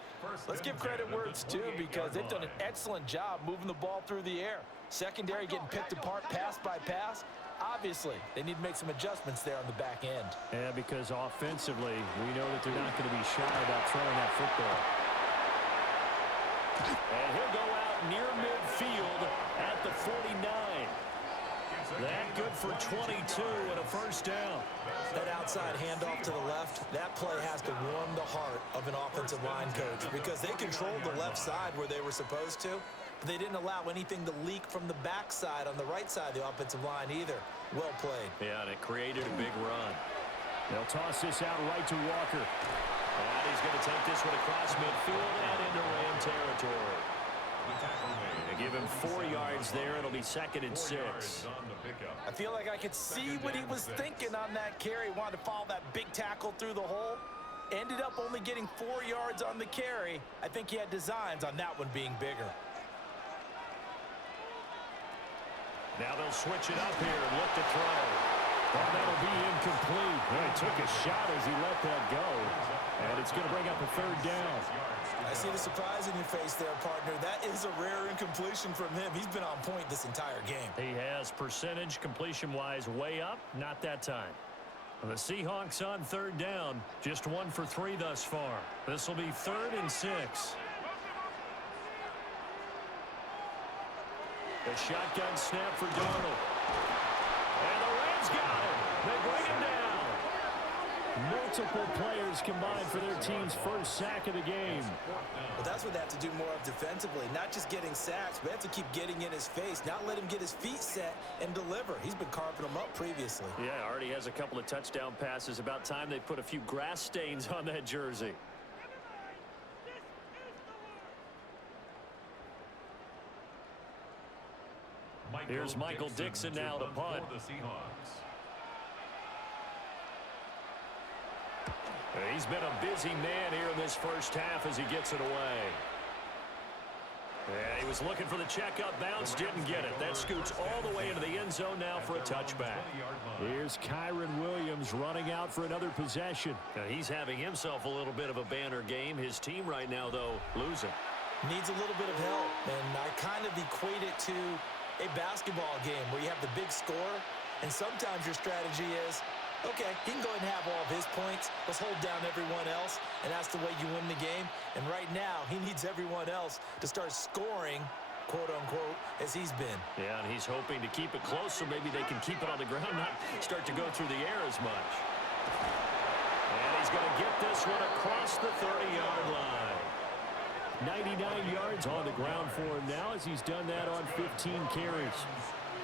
let's give credit where it's due because they've done an excellent job moving the ball through the air. Secondary getting picked apart pass by pass. Obviously, they need to make some adjustments there on the back end. Yeah, because offensively, we know that they're not going to be shy about throwing that football. And he'll go out near midfield at the 49. That good for 22 and a first down. That outside handoff to the left, that play has to warm the heart of an offensive line coach because they controlled the left side where they were supposed to. They didn't allow anything to leak from the backside on the right side of the offensive line either. Well played. Yeah, and it created a big run. They'll toss this out right to Walker. And he's going to take this one across midfield and into Ram territory. They give him 4 yards there. It'll be 2nd and 6. I feel like I could see what he was thinking on that carry. Wanted to follow that big tackle through the hole. Ended up only getting 4 yards on the carry. I think he had designs on that one being bigger. Now they'll switch it up here and look to throw. Oh, that'll be incomplete. Well, he took a shot as he let that go. And it's going to bring up a 3rd down. I see the surprise in your face there, partner. That is a rare incompletion from him. He's been on point this entire game. He has percentage completion-wise way up. Not that time. The Seahawks on 3rd down. Just 1 for 3 thus far. This will be 3rd and 6. The shotgun snap for Darnold. And the Rams got him. They bring him down. Multiple players combined for their team's first sack of the game. But that's what they have to do more of defensively. Not just getting sacks, but they have to keep getting in his face. Not let him get his feet set and deliver. He's been carving them up previously. Yeah, already has a couple of touchdown passes. About time they put a few grass stains on that jersey. Here's Michael Dixon now to punt. He's been a busy man here in this first half as he gets it away. And he was looking for the checkup bounce, didn't get it. That scoots all the way into the end zone now for a touchback. Here's Kyron Williams running out for another possession. Now he's having himself a little bit of a banner game. His team right now, though, losing. Needs a little bit of help, and I kind of equate it to a basketball game where you have the big score, and sometimes your strategy is, okay, he can go ahead and have all of his points. Let's hold down everyone else, and that's the way you win the game. And right now, he needs everyone else to start scoring, quote-unquote, as he's been. Yeah, and he's hoping to keep it close so maybe they can keep it on the ground, not start to go through the air as much. And he's going to get this one across the 30-yard line. 99 yards on the ground for him now as he's done that on 15 carries.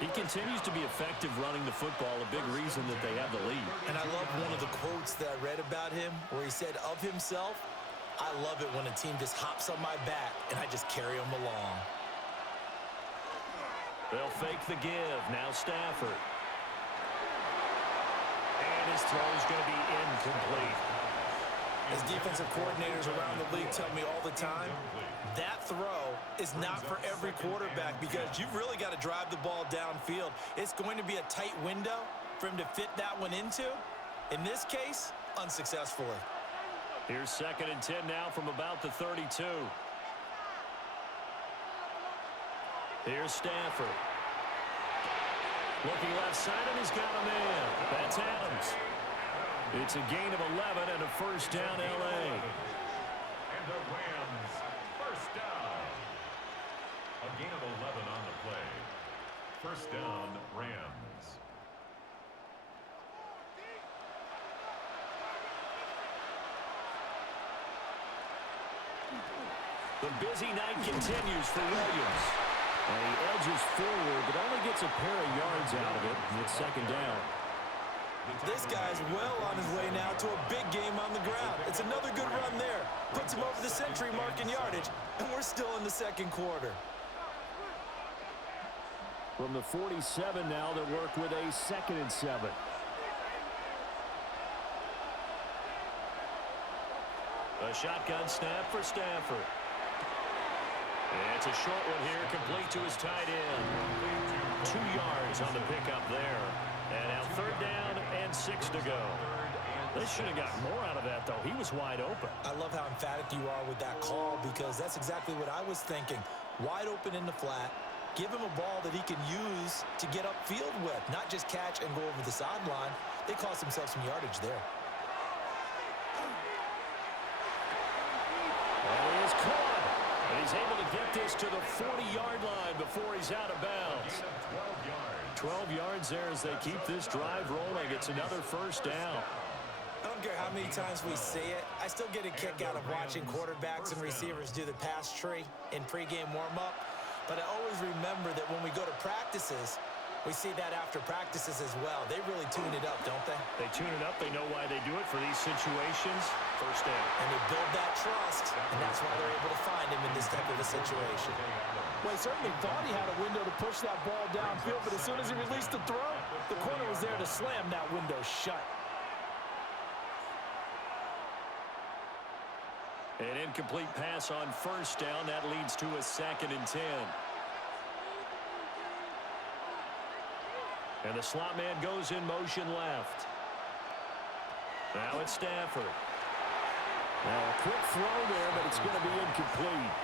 He continues to be effective running the football, a big reason that they have the lead. And I love one of the quotes that I read about him where he said of himself, I love it when a team just hops on my back and I just carry them along. They'll fake the give. Now Stafford. And his throw is going to be incomplete. As defensive coordinators around the league tell me all the time, that throw is not for every quarterback because you've really got to drive the ball downfield. It's going to be a tight window for him to fit that one into. In this case, unsuccessfully. Here's 2nd and 10 now from about the 32. Here's Stafford. Looking left side, and he's got a man. That's Adams. It's a gain of 11 and a first down, L.A. And the Rams, first down. A gain of 11 on the play. First down, Rams. The busy night continues for Williams. And he edges forward, but only gets a pair of yards out of it. It's 2nd down. This guy's well on his way now to a big game on the ground. It's another good run there. Puts him over the century mark in yardage, and we're still in the second quarter. From the 47 now, they work with a 2nd and 7. A shotgun snap for Stafford. And it's a short one here, complete to his tight end. 2 yards on the pickup there. And now 3rd down and 6 to go. They should have gotten more out of that, though. He was wide open. I love how emphatic you are with that call because that's exactly what I was thinking. Wide open in the flat. Give him a ball that he can use to get upfield with, not just catch and go over the sideline. They cost themselves some yardage there. And he is caught. And he's able to get this to the 40-yard line before he's out of bounds. 12 yards there as they keep this drive rolling. It's another first down. I don't care how many times we see it. I still get a kick out of watching quarterbacks and receivers do the pass tree in pregame warm-up. But I always remember that when we go to practices, we see that after practices as well. They really tune it up, don't they? They tune it up. They know why they do it for these situations. First down. And they build that trust, and that's why they're able to find him in this type of a situation. Well, he certainly thought he had a window to push that ball downfield, but as soon as he released the throw, the corner was there to slam that window shut. An incomplete pass on first down. That leads to a 2nd and 10. And the slot man goes in motion left. Now it's Stafford. Now a quick throw there, but it's going to be incomplete.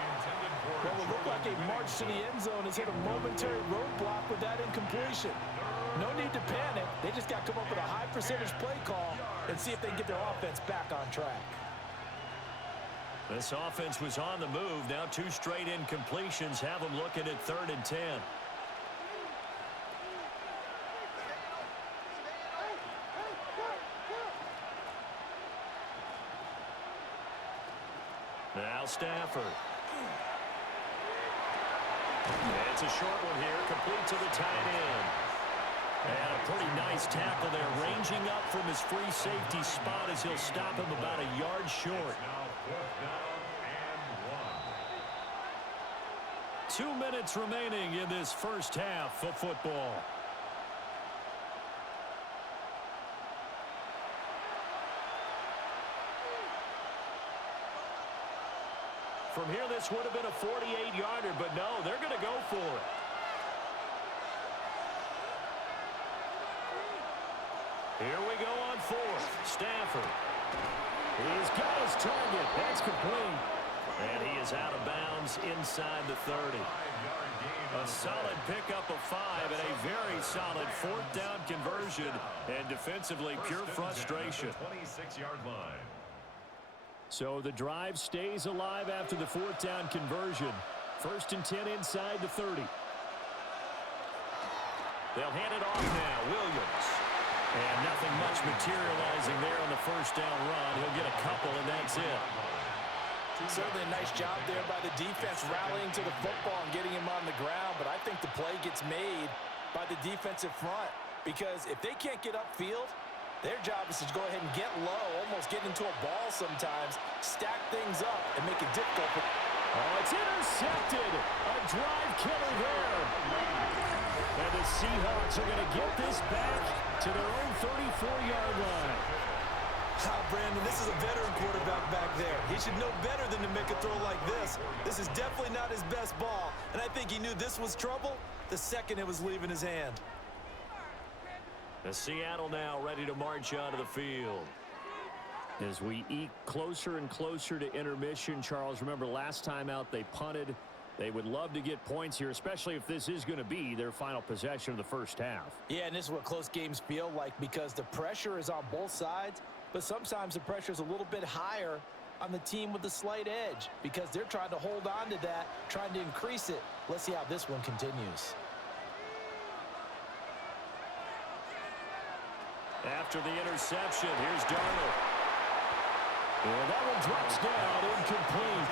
Well, it looked like a march to the end zone has hit a momentary roadblock with that incompletion. No need to panic. They just got to come up with a high percentage play call and see if they can get their offense back on track. This offense was on the move. Now 2 straight incompletions have them looking at 3rd and 10. Now Stafford. It's a short one here, complete to the tight end. And a pretty nice tackle there, ranging up from his free safety spot as he'll stop him about a yard short. 2 minutes remaining in this first half of football. from here, this would have been a 48-yarder, but no, they're going to go for it. Here we go on fourth. Stafford. He's got his target. That's complete. And he is out of bounds inside the 30. A solid pickup of 5 and a very solid fourth down conversion. And defensively, pure frustration. 26-yard line. So the drive stays alive after the fourth down conversion. 1st and 10 inside the 30. They'll hand it off now. Williams. And nothing much materializing there on the first down run. He'll get a couple, and that's it. Certainly a nice job there by the defense rallying to the football and getting him on the ground, but I think the play gets made by the defensive front because if they can't get upfield, their job is to go ahead and get low, almost get into a ball sometimes, stack things up, and make it difficult. Oh, it's intercepted. A drive killer there. And the Seahawks are going to get this back to their own 34-yard line. Brandon, this is a veteran quarterback back there. He should know better than to make a throw like this. This is definitely not his best ball, and I think he knew this was trouble the second it was leaving his hand. The Seattle now ready to march onto the field. As we eke closer and closer to intermission, Charles, remember last time out they punted. They would love to get points here, especially if this is going to be their final possession of the first half. Yeah, and this is what close games feel like because the pressure is on both sides, but sometimes the pressure is a little bit higher on the team with the slight edge because they're trying to hold on to that, trying to increase it. Let's see how this one continues. After the interception, here's Darnold. And that one drops down, incomplete.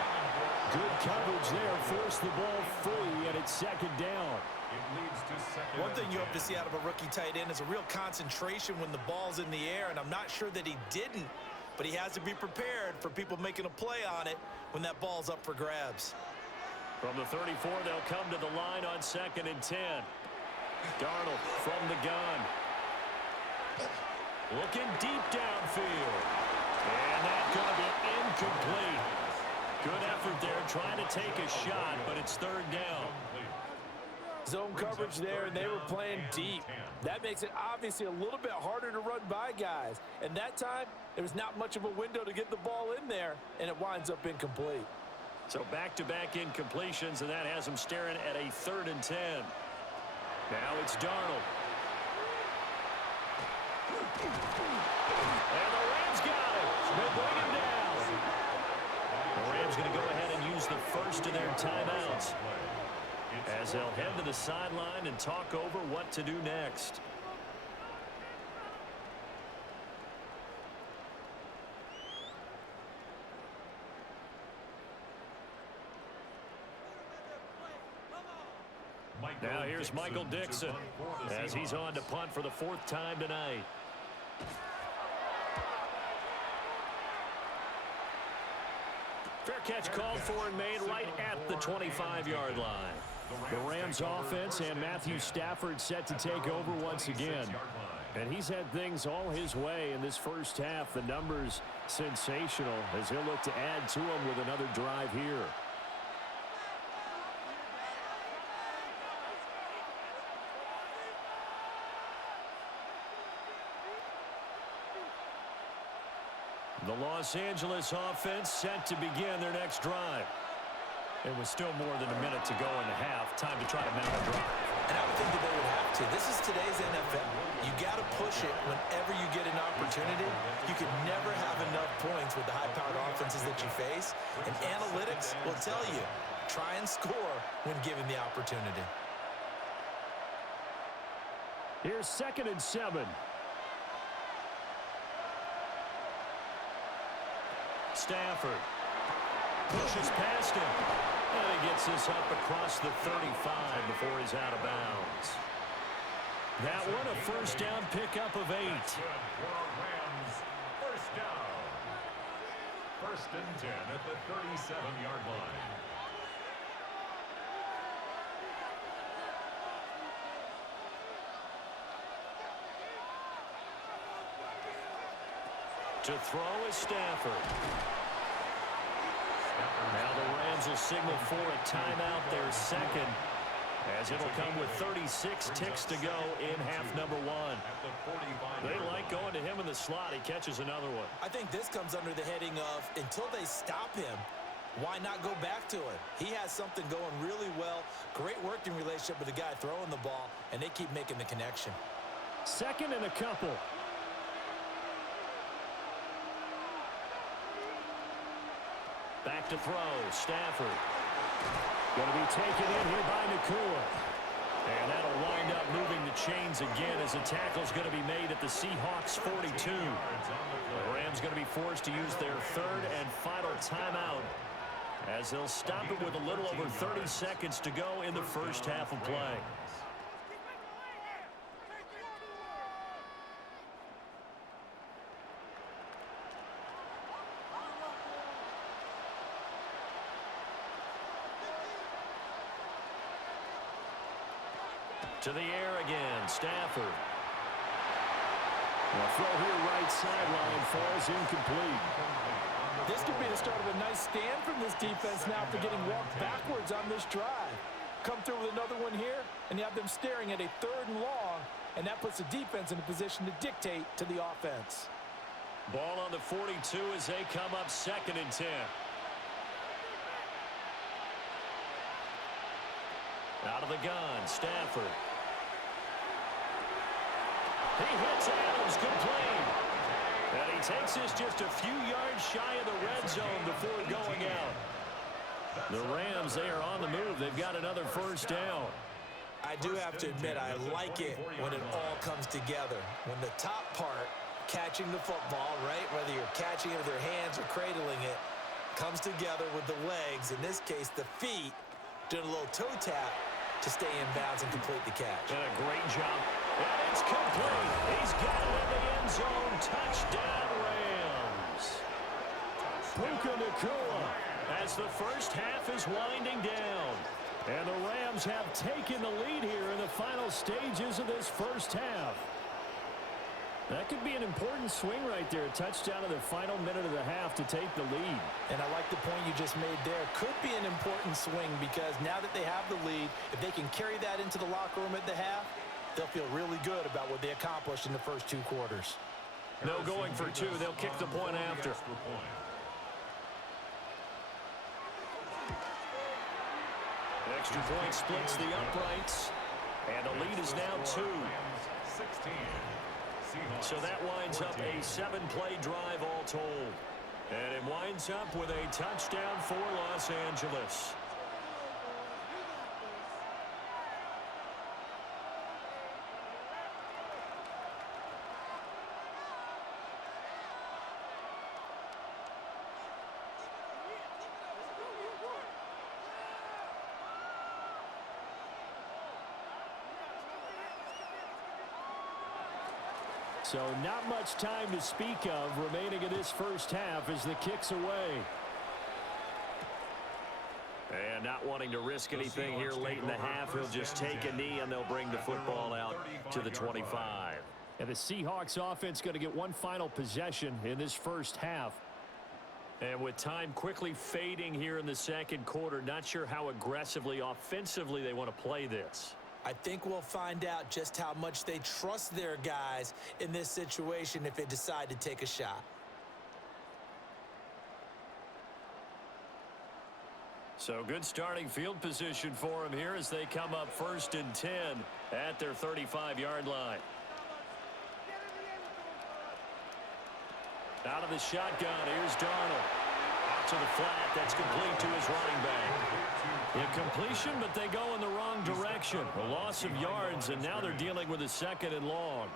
Good coverage there, forced the ball free, and it's 2nd down. One thing you hope to see out of a rookie tight end is a real concentration when the ball's in the air, and I'm not sure that he didn't, but he has to be prepared for people making a play on it when that ball's up for grabs. From the 34, they'll come to the line on 2nd and 10. Darnold from the gun. Looking deep downfield. And that's going to be incomplete. Good effort there, trying to take a shot, but it's 3rd down. Zone coverage there, and they were playing deep. That makes it obviously a little bit harder to run by guys. And that time, there was not much of a window to get the ball in there, and it winds up incomplete. So back-to-back incompletions, and that has them staring at a 3rd and 10. Now it's Darnold. And the Rams got it. They bring him down. The Rams going to go ahead and use the first of their timeouts as they'll head to the sideline and talk over what to do next. Now here's Michael Dixon as he's on to punt for the 4th time tonight. Fair catch called for and made right at the 25-yard line. The Rams offense and Matthew Stafford set to take over once again. And he's had things all his way in this first half. The numbers sensational as he'll look to add to them with another drive here. The Los Angeles offense set to begin their next drive. It was still more than a minute to go in the half. Time to try to mount a drive. And I would think that they would have to. This is today's NFL. You got to push it whenever you get an opportunity. You can never have enough points with the high-powered offenses that you face. And analytics will tell you, try and score when given the opportunity. Here's 2nd and 7. Stafford pushes past him. And he gets this up across the 35 before he's out of bounds. That one a first down pickup of 8. First down. 1st and 10 at the 37-yard line. To throw is Stafford. Now the Rams Rams will signal for a timeout, their second, as it'll come with 36 ticks to go in half number one. They like going to him in the slot. He catches another one. I think this comes under the heading of until they stop him, why not go back to it? He has something going really well. Great working relationship with the guy throwing the ball, and they keep making the connection. Second and a couple. Back to throw. Stafford. Going to be taken in here by Nakua. And that'll wind up moving the chains again as the tackle's going to be made at the Seahawks 42. The Rams going to be forced to use their third and final timeout as they'll stop it with a little over 30 seconds to go in the first half of play. To the air again, Stafford. The throw here right sideline falls incomplete. This could be the start of a nice stand from this defense now after getting walked backwards on this drive. Come through with another one here, and you have them staring at a third and long, and that puts the defense in a position to dictate to the offense. Ball on the 42 as they come up second and 10. Out of the gun, Stafford. He hits Adams complete. And he takes this just a few yards shy of the red zone before going out. The Rams, they are on the move. They've got another first down. I do have to admit, I like it when it all comes together. When the top part, catching the football, right, whether you're catching it with your hands or cradling it, comes together with the legs, in this case the feet, doing a little toe tap to stay in bounds and complete the catch. And a great job. And it's complete. He's got it in the end zone. Touchdown, Rams. Puka Nakua as the first half is winding down. And the Rams have taken the lead here in the final stages of this first half. That could be an important swing right there. A touchdown in the final minute of the half to take the lead. And I like the point you just made there. Could be an important swing because now that they have the lead, if they can carry that into the locker room at the half, they'll feel really good about what they accomplished in the first two quarters. No going for two. They'll kick the point after. Extra point splits the uprights. And the lead is now 2. 16. So that winds up a 7-play drive all told. And it winds up with a touchdown for Los Angeles. So not much time to speak of remaining in this first half as the kick's away. And not wanting to risk anything here late in the half, he'll just take a knee and they'll bring the football out to the 25. And the Seahawks offense going to get one final possession in this first half. And with time quickly fading here in the second quarter, not sure how aggressively, offensively they want to play this. I think we'll find out just how much they trust their guys in this situation if they decide to take a shot. So good starting field position for them here as they come up first and 10 at their 35-yard line. Out of the shotgun, here's Darnold. Out to the flat, that's complete to his running back. Incompletion, but they go in the wrong direction. A loss of yards, and now they're dealing with a second and long.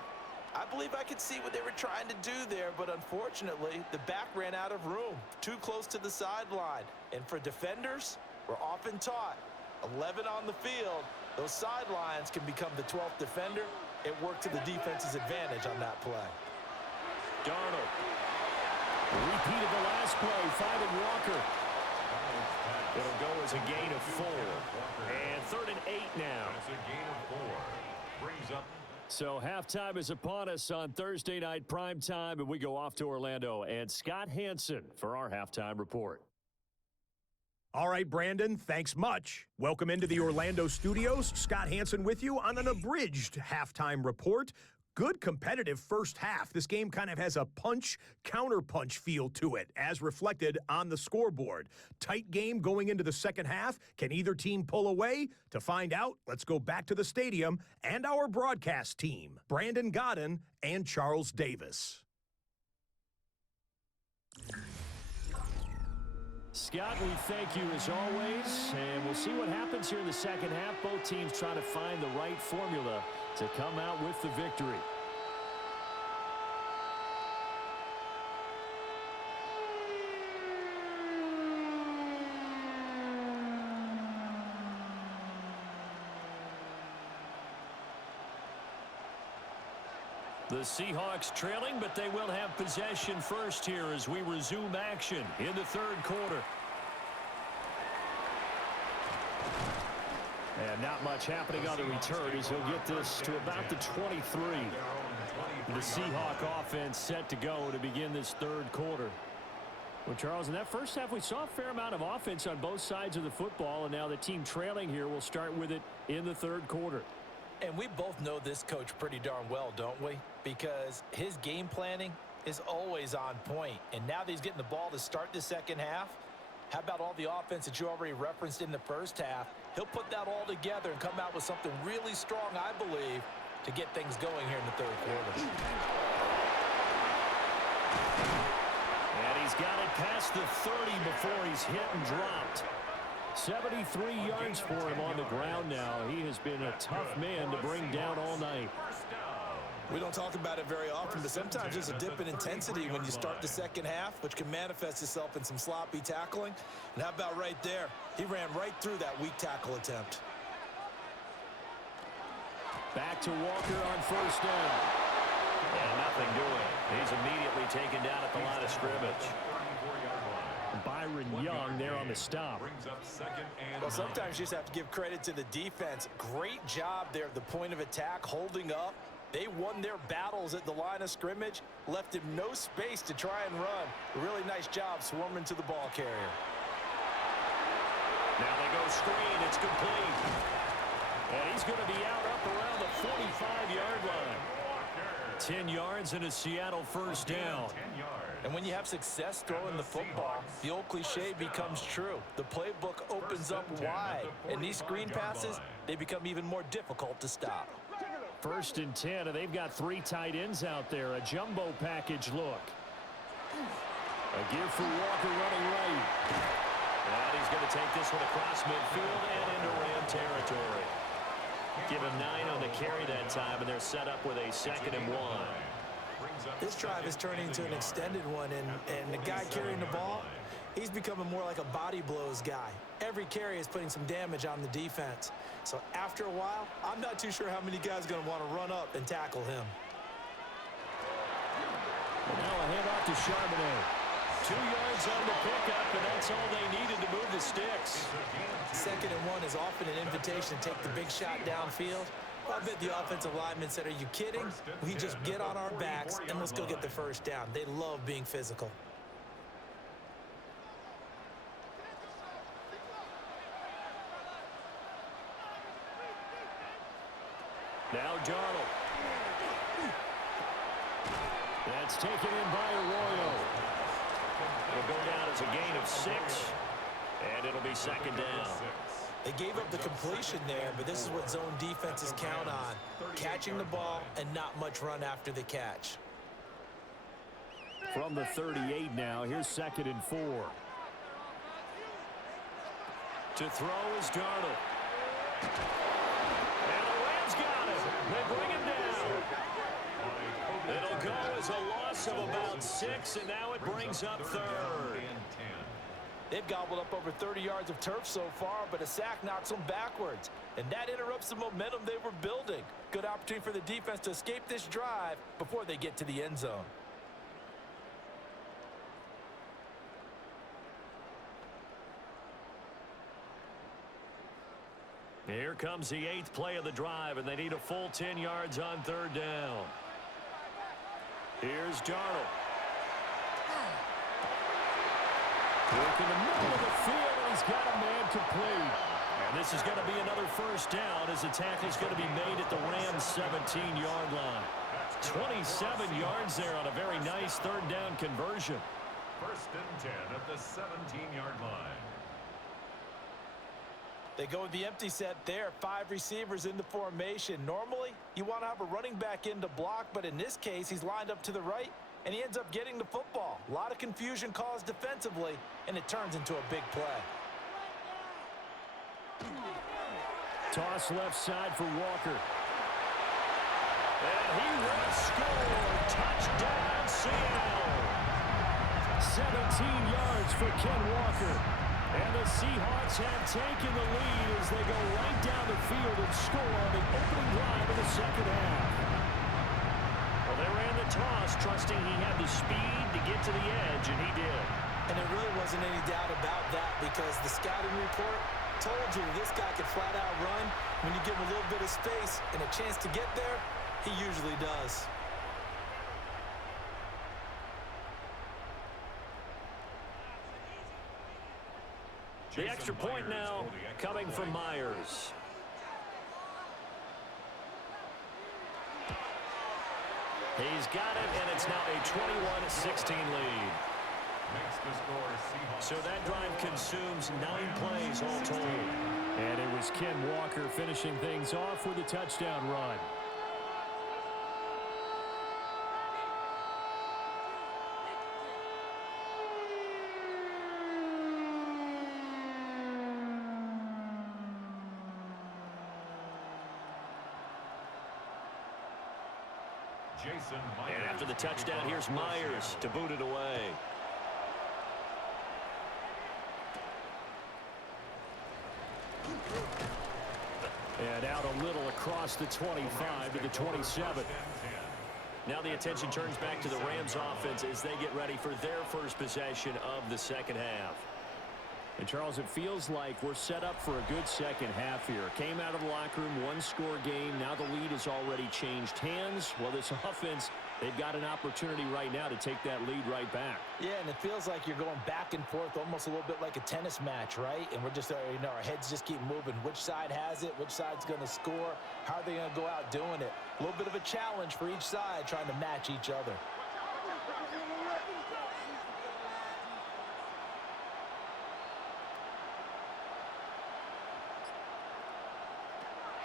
I believe I could see what they were trying to do there, but unfortunately, the back ran out of room. Too close to the sideline. And for defenders, we're often taught, 11 on the field, those sidelines can become the 12th defender. It worked to the defense's advantage on that play. Darnold. Repeat of the last play, finding Walker. It'll go as a gain of 4. And 3rd and 8 now. That's a gain of 4. Brings up. So halftime is upon us on Thursday night primetime, and we go off to Orlando. And Scott Hansen for our halftime report. All right, Brandon, thanks much. Welcome into the Orlando studios. Scott Hansen with you on an abridged halftime report. Good competitive first half. This game kind of has a punch-counterpunch feel to it, as reflected on the scoreboard. Tight game going into the second half. Can either team pull away? To find out, let's go back to the stadium and our broadcast team, Brandon Godden and Charles Davis. Scott, we thank you as always, and we'll see what happens here in the second half. Both teams trying to find the right formula to come out with the victory. The Seahawks trailing, but they will have possession first here as we resume action in the third quarter. And not much happening on the return as he'll get this to about the 23. The Seahawk offense set to go to begin this third quarter. Well, Charles, in that first half, we saw a fair amount of offense on both sides of the football, and now the team trailing here will start with it in the third quarter. And we both know this coach pretty darn well, don't we? Because his game planning is always on point. And now that he's getting the ball to start the second half, how about all the offense that you already referenced in the first half? He'll put that all together and come out with something really strong, I believe, to get things going here in the third quarter. And he's got it past the 30 before he's hit and dropped. 73 yards for him on the ground now. He has been a tough man to bring down all night. We don't talk about it very often, but sometimes there's a dip in intensity when you start the second half, which can manifest itself in some sloppy tackling. And how about right there? He ran right through that weak tackle attempt. Back to Walker on first down. And nothing doing. He's immediately taken down at the line of scrimmage. Byron Young there on the stop. Well, sometimes you just have to give credit to the defense. Great job there at the point of attack, holding up. They won their battles at the line of scrimmage, left him no space to try and run. A really nice job swarming to the ball carrier. Now they go screen. It's complete. And he's going to be out up around the 45-yard line. 10 yards and a Seattle first down. And when you have success throwing the football, the old cliche becomes true. The playbook opens up wide, and these screen passes, they become even more difficult to stop. First and 10, and they've got three tight ends out there. A jumbo package look. A give for Walker running right. And he's going to take this one across midfield and into Ram territory. Give him 9 on the carry that time, and they're set up with a 2nd and 1. This drive is turning into an extended one, and the guy carrying the ball, he's becoming more like a body blows guy. Every carry is putting some damage on the defense. So after a while, I'm not too sure how many guys are going to want to run up and tackle him. And now a handoff to Charbonnet. 2 yards on the pickup, and that's all they needed to move the sticks. 2nd and 1 is often an invitation to take the big shot downfield. I bet the offensive lineman said, are you kidding? We just get on our backs and let's go get the first down. They love being physical. Now Darnold. That's taken in by Arroyo. Will go down as a gain of 6, and it'll be 2nd down. They gave up the completion there, but this is what zone defenses count on. Catching the ball and not much run after the catch. From the 38 now, here's 2nd and 4. To throw is Darnold. And the Rams got it. They bring him down. It'll go as a loss of about 6, and now it brings up 3rd. They've gobbled up over 30 yards of turf so far, but a sack knocks them backwards. And that interrupts the momentum they were building. Good opportunity for the defense to escape this drive before they get to the end zone. Here comes the 8th play of the drive, and they need a full 10 yards on 3rd down. Here's Darnold. Work in the middle of the field, and he's got a man complete. And this is going to be another first down as the tackle is going to be made at the Rams' 17-yard line. 27 yards there on a very nice third down conversion. First and 10 at the 17-yard line. They go with the empty set there. 5 receivers in the formation. Normally, you want to have a running back in to block, but in this case, he's lined up to the right, and he ends up getting the football. A lot of confusion caused defensively, and it turns into a big play. Toss left side for Walker. And he will score. Touchdown, Seattle. 17 yards for Ken Walker. And the Seahawks have taken the lead as they go right down the field and score on the opening drive of the second half. Well, they ran the toss, trusting he had the speed to get to the edge, and he did. And there really wasn't any doubt about that because the scouting report told you this guy could flat out run. When you give him a little bit of space and a chance to get there, he usually does. The extra point now coming from Myers. He's got it, and it's now a 21-16 lead. So that drive consumes 9 plays all told. And it was Ken Walker finishing things off with a touchdown run. And after the touchdown, here's Myers to boot it away. And out a little across the 25 to the 27. Now the attention turns back to the Rams offense as they get ready for their first possession of the second half. And, Charles, it feels like we're set up for a good second half here. Came out of the locker room, 1-score game. Now the lead has already changed hands. Well, this offense, they've got an opportunity right now to take that lead right back. Yeah, and it feels like you're going back and forth almost a little bit like a tennis match, right? And we're just, our heads just keep moving. Which side has it? Which side's going to score? How are they going to go out doing it? A little bit of a challenge for each side trying to match each other.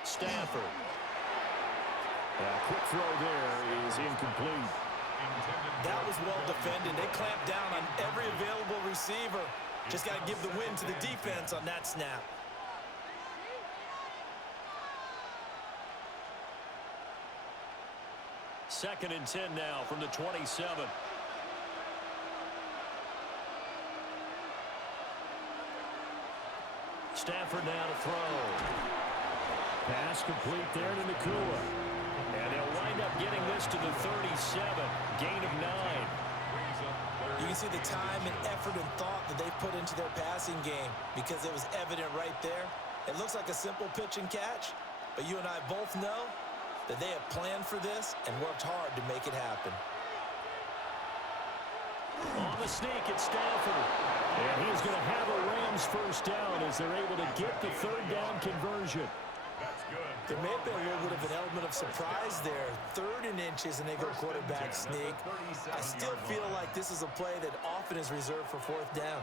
Stafford. Quick throw there is incomplete. That was well defended. They clamped down on every available receiver. Just got to give the win to the defense on that snap. Second and 10 now from the 27. Stafford now to throw. Pass complete there to Nakua. And they'll wind up getting this to the 37. Gain of 9. You can see the time and effort and thought that they put into their passing game because it was evident right there. It looks like a simple pitch and catch, but you and I both know that they have planned for this and worked hard to make it happen. On the sneak, it's Stafford. And he's going to have a Rams first down as they're able to get the third down conversion. There may have been a little bit of an element of surprise there. 3rd and inches, and they go quarterback sneak. I still feel like this is a play that often is reserved for 4th down.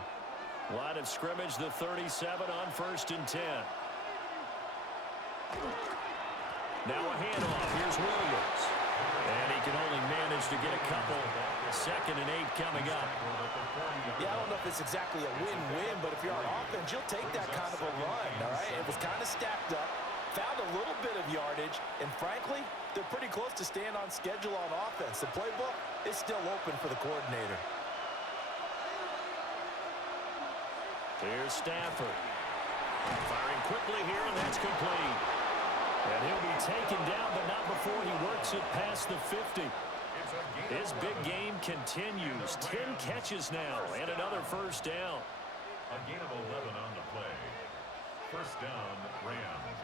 Line of scrimmage, the 37 on 1st and 10. Now a handoff. Here's Williams. And he can only manage to get a couple. 2nd and 8 coming up. Yeah, I don't know if it's exactly a win-win, but if you're on offense, you'll take that kind of a run, all right? It was kind of stacked up. Found a little bit of yardage, and frankly, they're pretty close to staying on schedule on offense. The playbook is still open for the coordinator. Here's Stafford. Firing quickly here, and that's complete. And he'll be taken down, but not before he works it past the 50. His big game continues. 10 catches now, and another first down. A gain of 11 on the play. First down, Rams.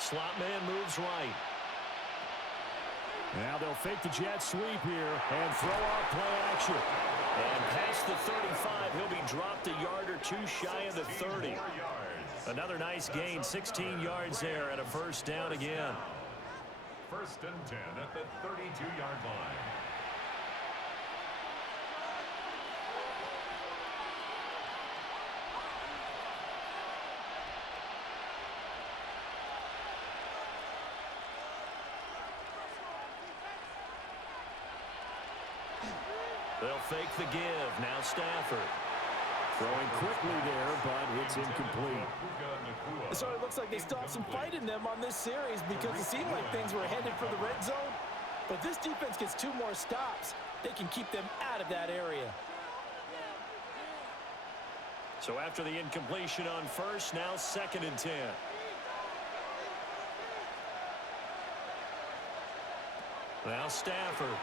Slot man moves right. Now they'll fake the jet sweep here and throw off play action. And past the 35, he'll be dropped a yard or two shy of the 30. Another nice gain, 16 yards there and a first down again. First and 10 at the 32-yard line. They'll fake the give. Now Stafford. Throwing quickly there, but it's incomplete. So it looks like they still have some fight in them on this series because it seemed like things were headed for the red zone. But this defense gets 2 more stops. They can keep them out of that area. So after the incompletion on first, now 2nd and 10. Now Stafford.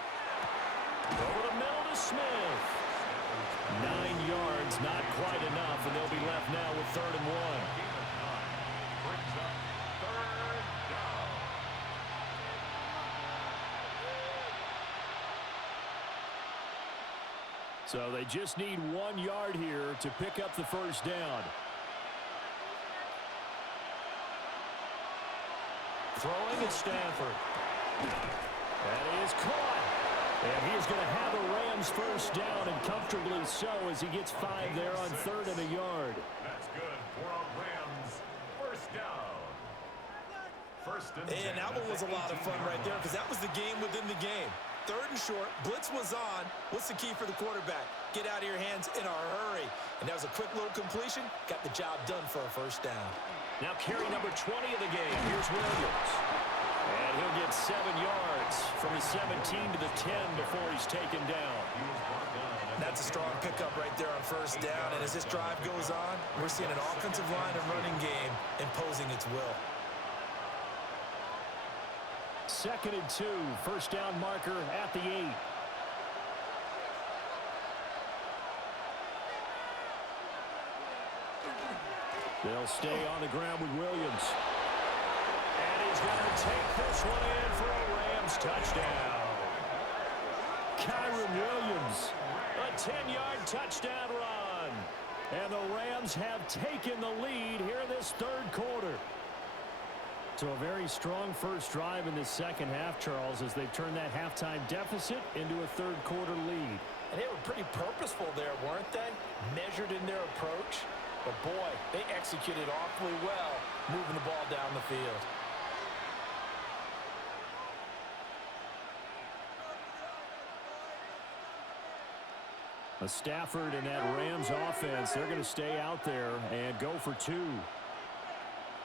Over the middle to Smith. 9 yards, not quite enough, and they'll be left now with 3rd and 1. Brings up 3rd down. So they just need 1 yard here to pick up the first down. Throwing at Stafford. That is caught. And he is going to have a Rams first down, and comfortably so as he gets 5 there on 3rd and a yard. That's good for a Rams first down. First and 10. And that one was a lot of fun right there because that was the game within the game. 3rd and short, blitz was on. What's the key for the quarterback? Get out of your hands in a hurry. And that was a quick little completion. Got the job done for a first down. Now carry number 20 of the game. Here's Williams. And he'll get 7 yards from the 17 to the 10 before he's taken down. That's a strong pickup right there on first down. And as this drive goes on, we're seeing an offensive line and running game imposing its will. 2nd and 2. First down marker at the 8. They'll stay on the ground with Williams. And he's going to take this one in for a Rams touchdown. Kyron Williams. A 10-yard touchdown run. And the Rams have taken the lead here in this 3rd quarter. So a very strong first drive in the second half, Charles, as they've turned that halftime deficit into a 3rd quarter lead. And they were pretty purposeful there, weren't they? Measured in their approach. But boy, they executed awfully well, moving the ball down the field. A Stafford and that Rams offense, they're going to stay out there and go for 2.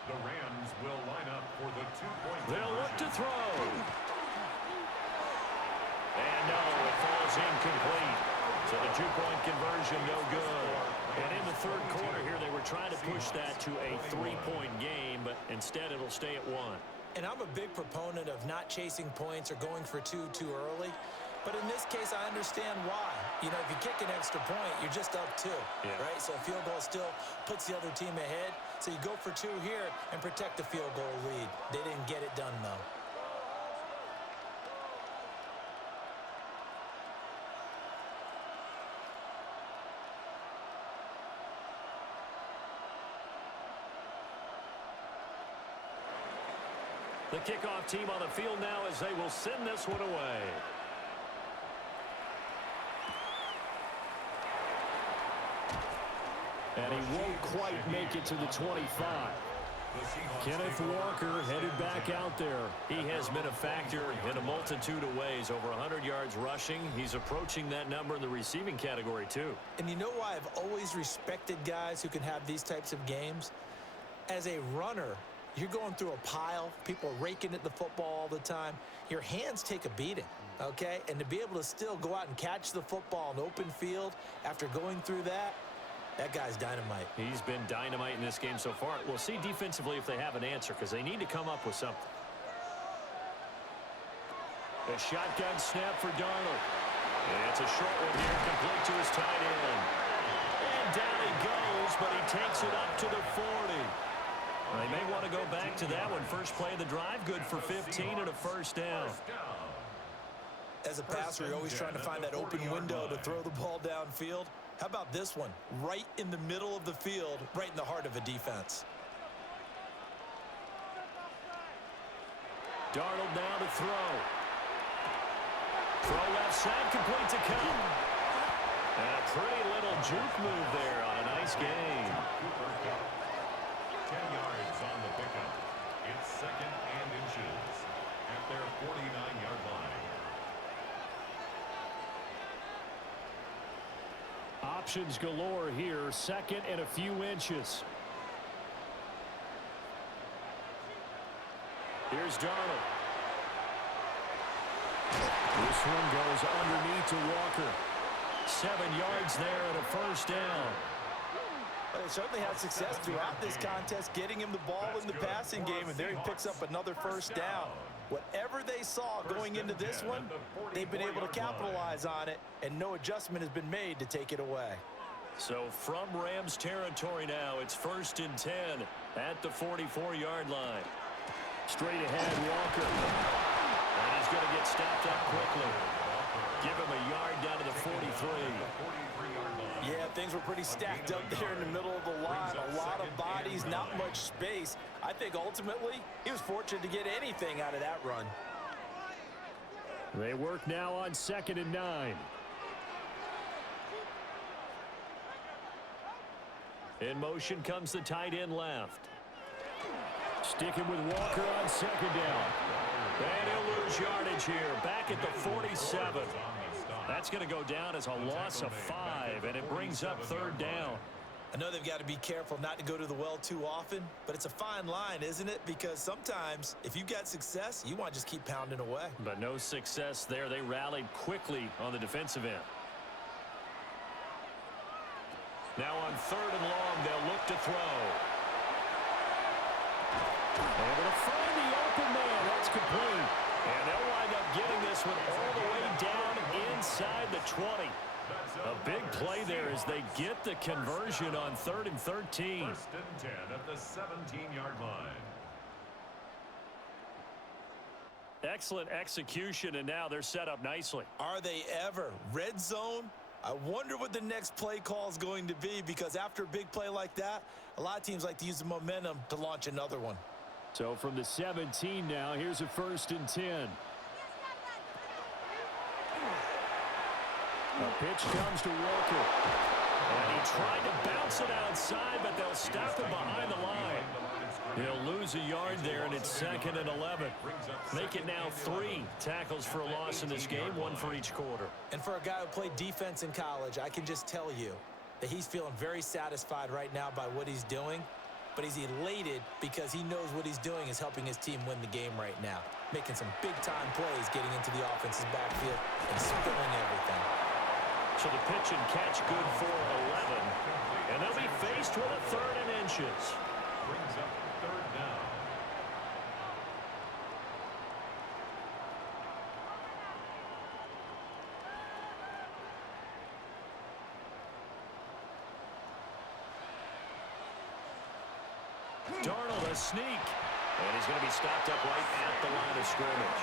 The Rams will line up for the 2-point They'll look to throw. And no, it falls incomplete. So the 2-point conversion no good. And in the 3rd quarter here, they were trying to push that to a 3-point game, but instead it'll stay at 1. And I'm a big proponent of not chasing points or going for 2 too early. But in this case, I understand why. You know, if you kick an extra point, you're just up 2, right? So a field goal still puts the other team ahead. So you go for 2 here and protect the field goal lead. They didn't get it done, though. The kickoff team on the field now as they will send this one away. And he won't quite make it to the 25. Kenneth Walker headed back out there. He has been a factor in a multitude of ways. Over 100 yards rushing. He's approaching that number in the receiving category, too. And you know why I've always respected guys who can have these types of games? As a runner, you're going through a pile. People are raking at the football all the time. Your hands take a beating, okay? And to be able to still go out and catch the football in open field after going through that, that guy's dynamite. He's been dynamite in this game so far. We'll see defensively if they have an answer because they need to come up with something. A shotgun snap for Darnold. And it's a short one here, complete to his tight end. And down he goes, but he takes it up to the 40. Well, they may want to go back to that one. First play of the drive, good for 15 and a first down. As a passer, you're always trying to find that open window to throw the ball downfield. How about this one? Right in the middle of the field, right in the heart of a defense. Darnold now to throw. Throw left side, complete to Cup. And a pretty little juke move there on a nice game. 10 yards on the pickup. It's 2nd and inches at their 49-yard line. Options galore here. 2nd and a few inches. Here's Darnold. This one goes underneath to Walker. 7 yards there and a first down. They certainly had success throughout this contest, getting him the ball in the passing game, and there he picks up another first down. Whatever they saw going into this one, they've been able to capitalize on it, and no adjustment has been made to take it away. So from Rams territory now, it's 1st and 10 at the 44-yard line. Straight ahead, Walker. And he's going to get stopped up quickly. Give him a yard down to the 43. Yeah, things were pretty stacked up there in the middle of the line. A lot of bodies, not much space. I think ultimately he was fortunate to get anything out of that run. They work now on 2nd and 9. In motion comes the tight end left. Sticking with Walker on 2nd down. And he'll lose yardage here. Back at the 47. That's going to go down as a loss of 5, and it brings up 3rd down. I know they've got to be careful not to go to the well too often, but it's a fine line, isn't it? Because sometimes if you've got success, you want to just keep pounding away. But no success there. They rallied quickly on the defensive end. Now on 3rd and long, they'll look to throw. Able to find the open man. That's complete. And they'll wind up getting this one all the way down inside the 20. A big play there as they get the conversion on 3rd and 13. 1st and 10 at the 17-yard line. Excellent execution, and now they're set up nicely. Are they ever? Red zone? I wonder what the next play call is going to be, because after a big play like that, a lot of teams like to use the momentum to launch another one. So from the 17 now, here's a 1st and 10. A pitch comes to Walker. And he tried to bounce it outside, but they'll stop him behind the line. He'll lose a yard there, and it's 2nd and 11. Make it now 3 tackles for a loss in this game, 1 for each quarter. And for a guy who played defense in college, I can just tell you that he's feeling very satisfied right now by what he's doing. But he's elated because he knows what he's doing is helping his team win the game right now. Making some big-time plays, getting into the offense's backfield and spilling everything. So the pitch and catch good for 11. And they'll be faced with a 3rd and inches. Brings up 3rd down. Darnold a sneak. And he's going to be stopped up right at the line of scrimmage.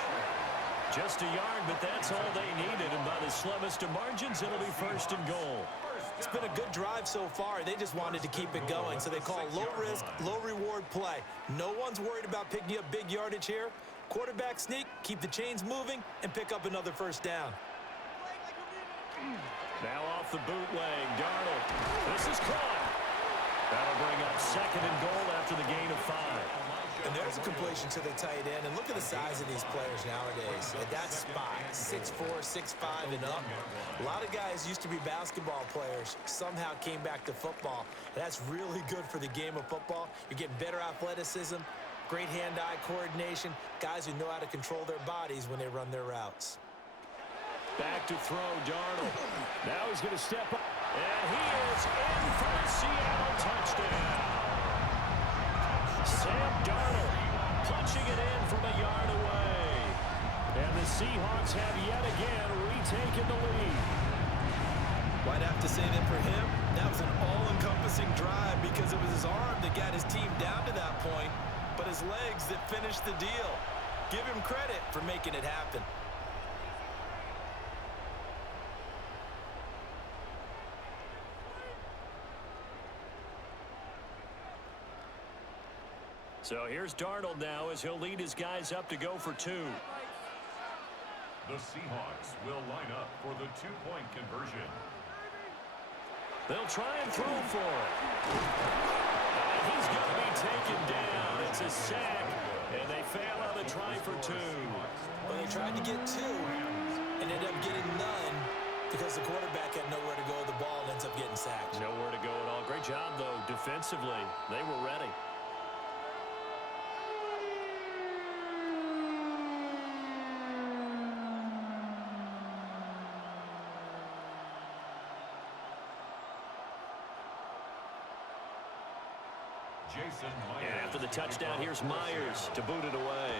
Just a yard, but that's all they needed. And by the slimmest of margins, it'll be 1st and goal. It's been a good drive so far. They just wanted to keep it going, so they call low-risk, low-reward play. No one's worried about picking up big yardage here. Quarterback sneak, keep the chains moving, and pick up another 1st down. Now off the bootleg, Darnold. This is caught. That'll bring up 2nd and goal after the gain of 5. And there's a completion to the tight end. And look at the size of these players nowadays. At that spot, 6'4", 6'5", and up. A lot of guys used to be basketball players, somehow came back to football. And that's really good for the game of football. You're getting better athleticism, great hand-eye coordination, guys who know how to control their bodies when they run their routes. Back to throw, Darnold. Now he's going to step up. And he is in for the Seattle touchdown. Sam Darnold punching it in from a yard away. And the Seahawks have yet again retaken the lead. I'd have to say that for him, that was an all-encompassing drive because it was his arm that got his team down to that point, but his legs that finished the deal. Give him credit for making it happen. So here's Darnold now as he'll lead his guys up to go for 2. The Seahawks will line up for the two-point conversion. They'll try and throw for it. And he's going to be taken down. It's a sack, and they fail on the try for 2. Well, they tried to get 2 and ended up getting none because the quarterback had nowhere to go with the ball and ends up getting sacked. Nowhere to go at all. Great job, though, defensively. They were ready. And after the touchdown, here's Myers to boot it away.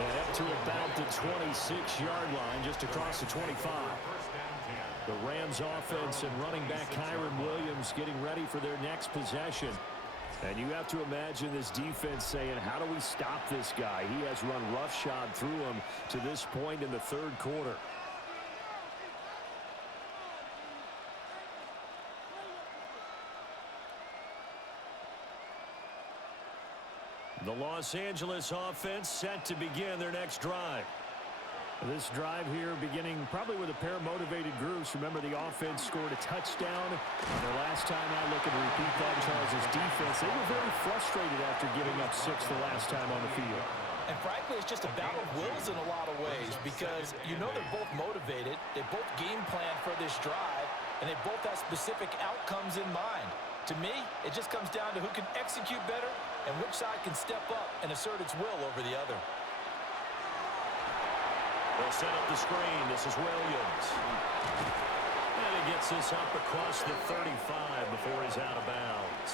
And up to about the 26-yard line, just across the 25. The Rams offense and running back Kyron Williams getting ready for their next possession. And you have to imagine this defense saying, how do we stop this guy? He has run roughshod through him to this point in the third quarter. The Los Angeles offense set to begin their next drive. This drive here beginning probably with a pair of motivated groups. Remember, the offense scored a touchdown. And the last time I look and repeat that, Charles' defense, they were very frustrated after giving up 6 the last time on the field. And frankly, it's just a battle of wills in a lot of ways because you know they're both motivated. They both game plan for this drive, and they both have specific outcomes in mind. To me, it just comes down to who can execute better and which side can step up and assert its will over the other. They'll set up the screen. This is Williams. And he gets this up across the 35 before he's out of bounds.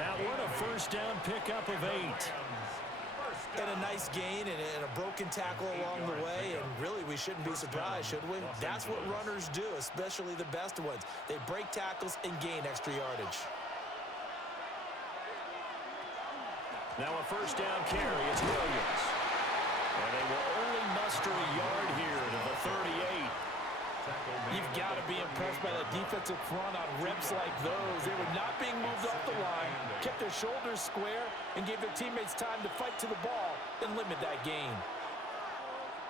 That one, a first down pickup of 8. And a nice gain and a broken tackle along the way, and really we shouldn't be surprised, should we? That's what runners do, especially the best ones. They break tackles and gain extra yardage. Now a first down carry. It's Williams. And they will only muster a yard here to the 38. You've got to be impressed by that defensive front on reps like those. They were not being moved off the line, kept their shoulders square, and gave their teammates time to fight to the ball and limit that gain.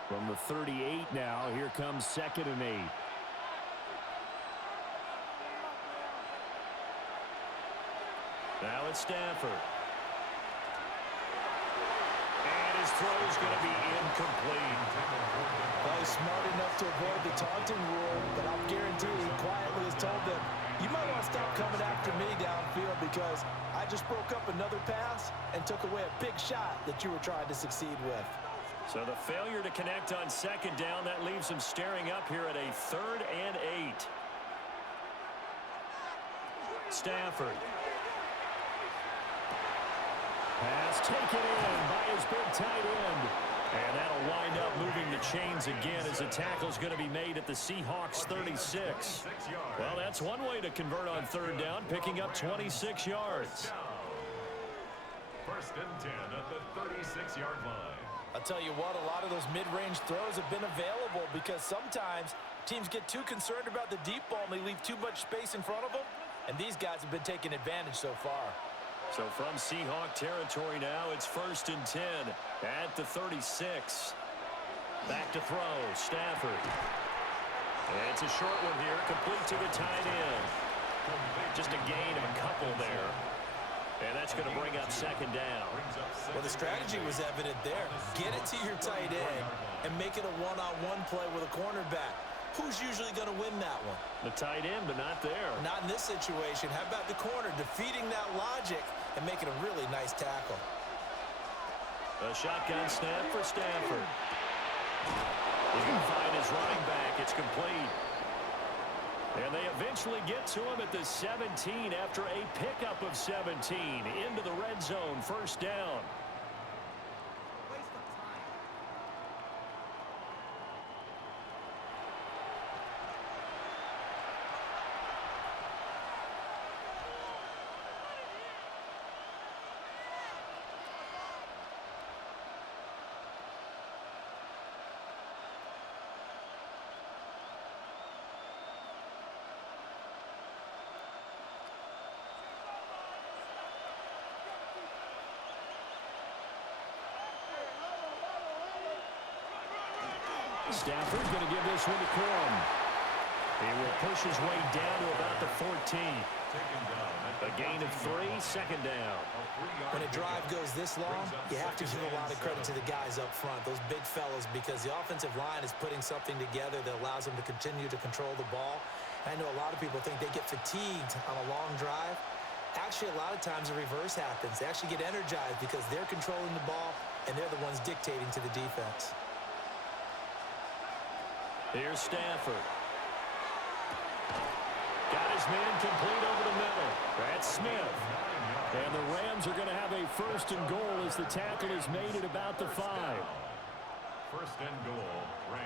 From the 38 now, here comes 2nd and 8. Now it's Stafford. And his throw is going to be incomplete. Well, he's smart enough to avoid the taunting rule, but I'll guarantee he quietly has told them, you might want to stop coming after me downfield because I just broke up another pass and took away a big shot that you were trying to succeed with. So the failure to connect on 2nd down, that leaves him staring up here at a 3rd and 8. Stafford. Pass taken in by his big tight end. And that'll wind up moving the chains again as the tackle's going to be made at the Seahawks 36. Well, that's one way to convert on 3rd down, picking up 26 yards. 1st and 10 at the 36-yard line. I'll tell you what, a lot of those mid-range throws have been available because sometimes teams get too concerned about the deep ball and they leave too much space in front of them, and these guys have been taking advantage so far. So from Seahawk territory now, it's 1st and 10 at the 36. Back to throw, Stafford. And it's a short one here, complete to the tight end. Just a gain of a couple there. And that's going to bring up 2nd down. Well, the strategy was evident there. Get it to your tight end and make it a one-on-one play with a cornerback. Who's usually going to win that one? The tight end, but not there. Not in this situation. How about the corner defeating that logic and making a really nice tackle? A shotgun snap for Stafford. He's going to find his running back. It's complete. And they eventually get to him at the 17 after a pickup of 17 into the red zone. 1st down. Stafford going to give this one to Corum. He will push his way down to about the 14. A gain of 3, second down. When a drive goes this long, you have to give a lot of credit to the guys up front, those big fellas, because the offensive line is putting something together that allows them to continue to control the ball. I know a lot of people think they get fatigued on a long drive. Actually, a lot of times the reverse happens. They actually get energized because they're controlling the ball, and they're the ones dictating to the defense. Here's Stafford. Got his man complete over the middle. That's Smith. And the Rams are going to have a first and goal as the tackle is made at about the 5. First and goal, Rams.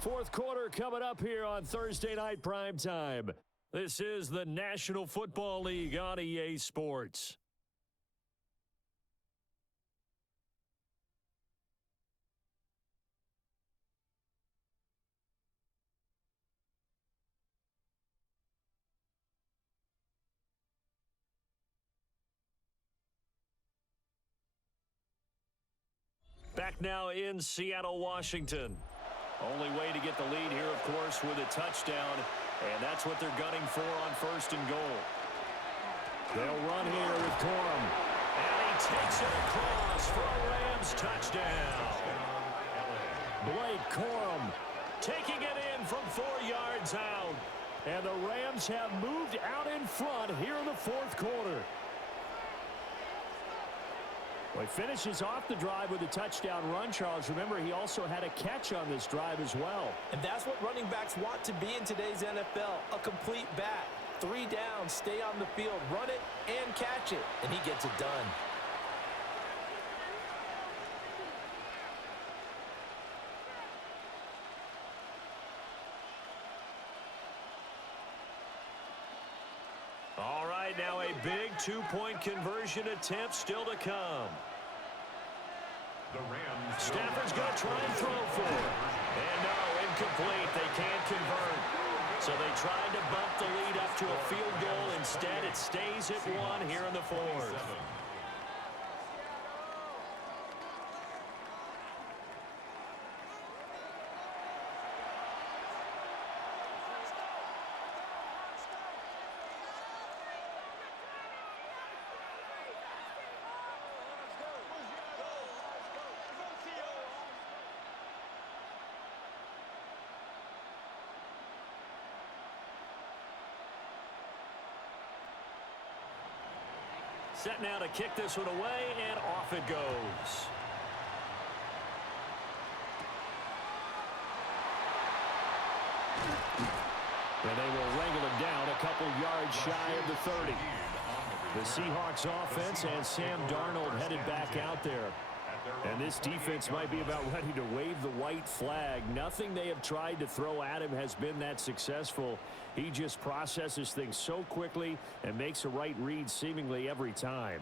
Fourth quarter coming up here on Thursday Night Primetime. This is the National Football League on EA Sports. Back now in Seattle, Washington. Only way to get the lead here, of course, with a touchdown, and that's what they're gunning for on first and goal. They'll run here with Corum, and he takes it across for a Rams touchdown. Blake Corum taking it in from 4 yards out, and the Rams have moved out in front here in the fourth quarter. Well, he finishes off the drive with a touchdown run, Charles. Remember, he also had a catch on this drive as well. And that's what running backs want to be in today's NFL, a complete back. 3 down, stay on the field, run it, and catch it. And he gets it done. All right, now a big 2-point conversion attempt still to come. The Rams. Stafford's going to try and throw for it. And no, incomplete. They can't convert. So they tried to bump the lead up to a field goal. Instead, it stays at 1 here in the fourth. Set now to kick this one away, and off it goes. And they will wrangle it down a couple yards shy of the 30. The Seahawks offense and Sam Darnold headed back out there. And this defense might be about ready to wave the white flag. Nothing they have tried to throw at him has been that successful. He just processes things so quickly and makes a right read seemingly every time.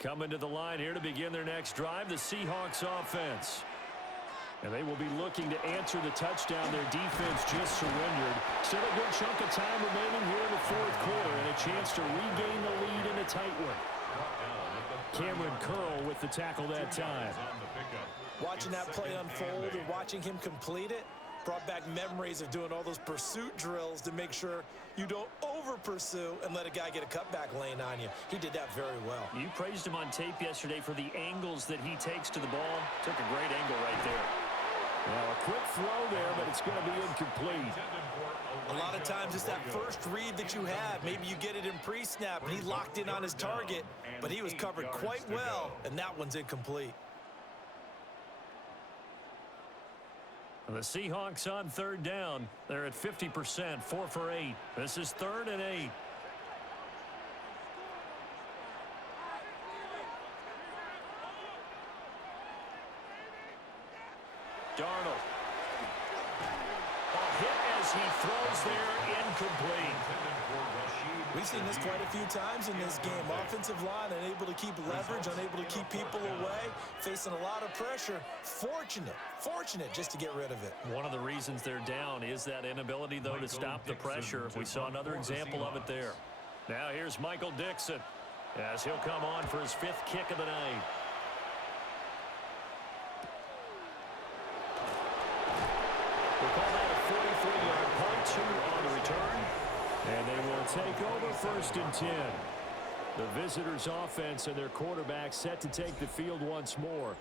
Coming to the line here to begin their next drive, the Seahawks offense. And they will be looking to answer the touchdown. Their defense just surrendered. Still a good chunk of time remaining here in the fourth quarter and a chance to regain the lead in a tight one. Cameron Curl with the tackle that time. Watching that play unfold and watching him complete it brought back memories of doing all those pursuit drills to make sure you don't over-pursue and let a guy get a cutback lane on you. He did that very well. You praised him on tape yesterday for the angles that he takes to the ball. Took a great angle right there. Well, a quick throw there, but it's going to be incomplete. A lot of times it's that first read that you have. Maybe you get it in pre-snap, and he locked in on his target, but he was covered quite well, and that one's incomplete. The Seahawks on third down. They're at 50%, 4 for 8. This is 3rd and 8. Darnold. A hit as he throws there, incomplete. We've seen this quite a few times in this game. Offensive line unable to keep leverage, unable to keep people away. facing a lot of pressure. Fortunate just to get rid of it. One of the reasons they're down is that inability, though, to stop the pressure. We saw another example of it there. Now here's Michael Dixon as he'll come on for his 5th kick of the night. We'll call that a 43-yard punt, 2 on the return. And they will take over 1st and 10. The visitors' offense and their quarterback set to take the field once more.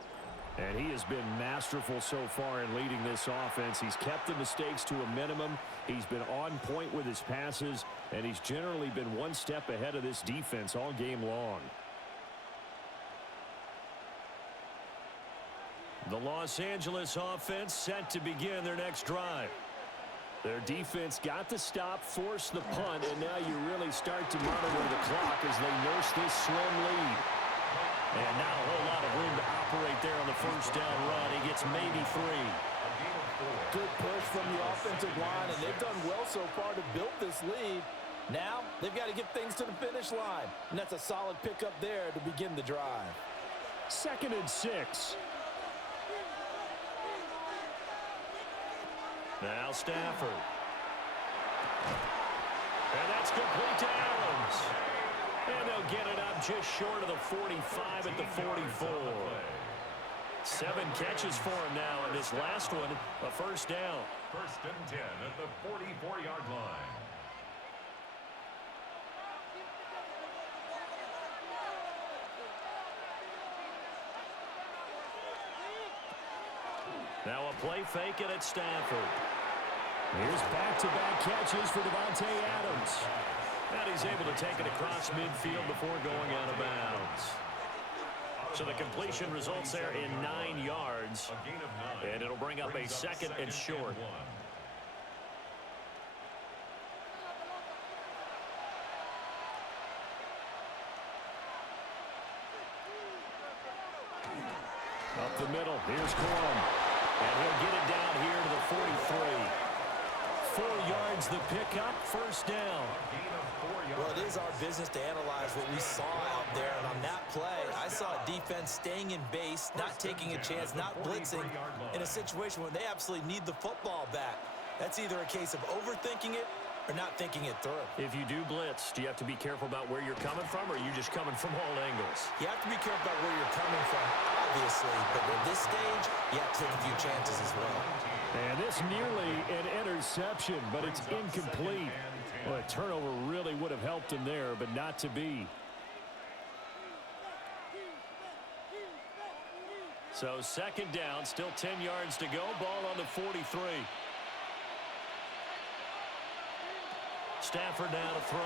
And he has been masterful so far in leading this offense. He's kept the mistakes to a minimum. He's been on point with his passes, and he's generally been one step ahead of this defense all game long. The Los Angeles offense set to begin their next drive. Their defense got the stop, forced the punt, and now you really start to monitor the clock as they nurse this slim lead. And not a whole lot of room to operate there on the 1st down run. He gets maybe 3. Good push from the offensive line, and they've done well so far to build this lead. Now they've got to get things to the finish line, and that's a solid pickup there to begin the drive. 2nd and 6. Now Stafford. And that's complete to Adams. And they'll get it up just short of the 45 at the 44. 7 catches for him now, and this last one, a 1st down. 1st and 10 at the 44-yard line. Now a play fake, and it's Stafford. Here's back-to-back catches for Davante Adams. And he's able to take it across midfield before going out of bounds. So the completion results there in 9 yards. A gain of 9. And it'll bring up a 2nd and short. Up the middle, here's Corum. And he'll get it down here to the 43. 4 yards the pickup, 1st down. Well, it is our business to analyze what we saw out there, and on that play, I saw a defense staying in base, not taking a chance, not blitzing, in a situation where they absolutely need the football back. That's either a case of overthinking it or not thinking it through. If you do blitz, do you have to be careful about where you're coming from, or are you just coming from all angles? You have to be careful about where you're coming from, obviously, but at this stage, you have to take a few chances as well. And this nearly an interception, but it's incomplete. Well, a turnover really would have helped him there, but not to be. So 2nd down, still 10 yards to go. Ball on the 43. Stafford now to throw.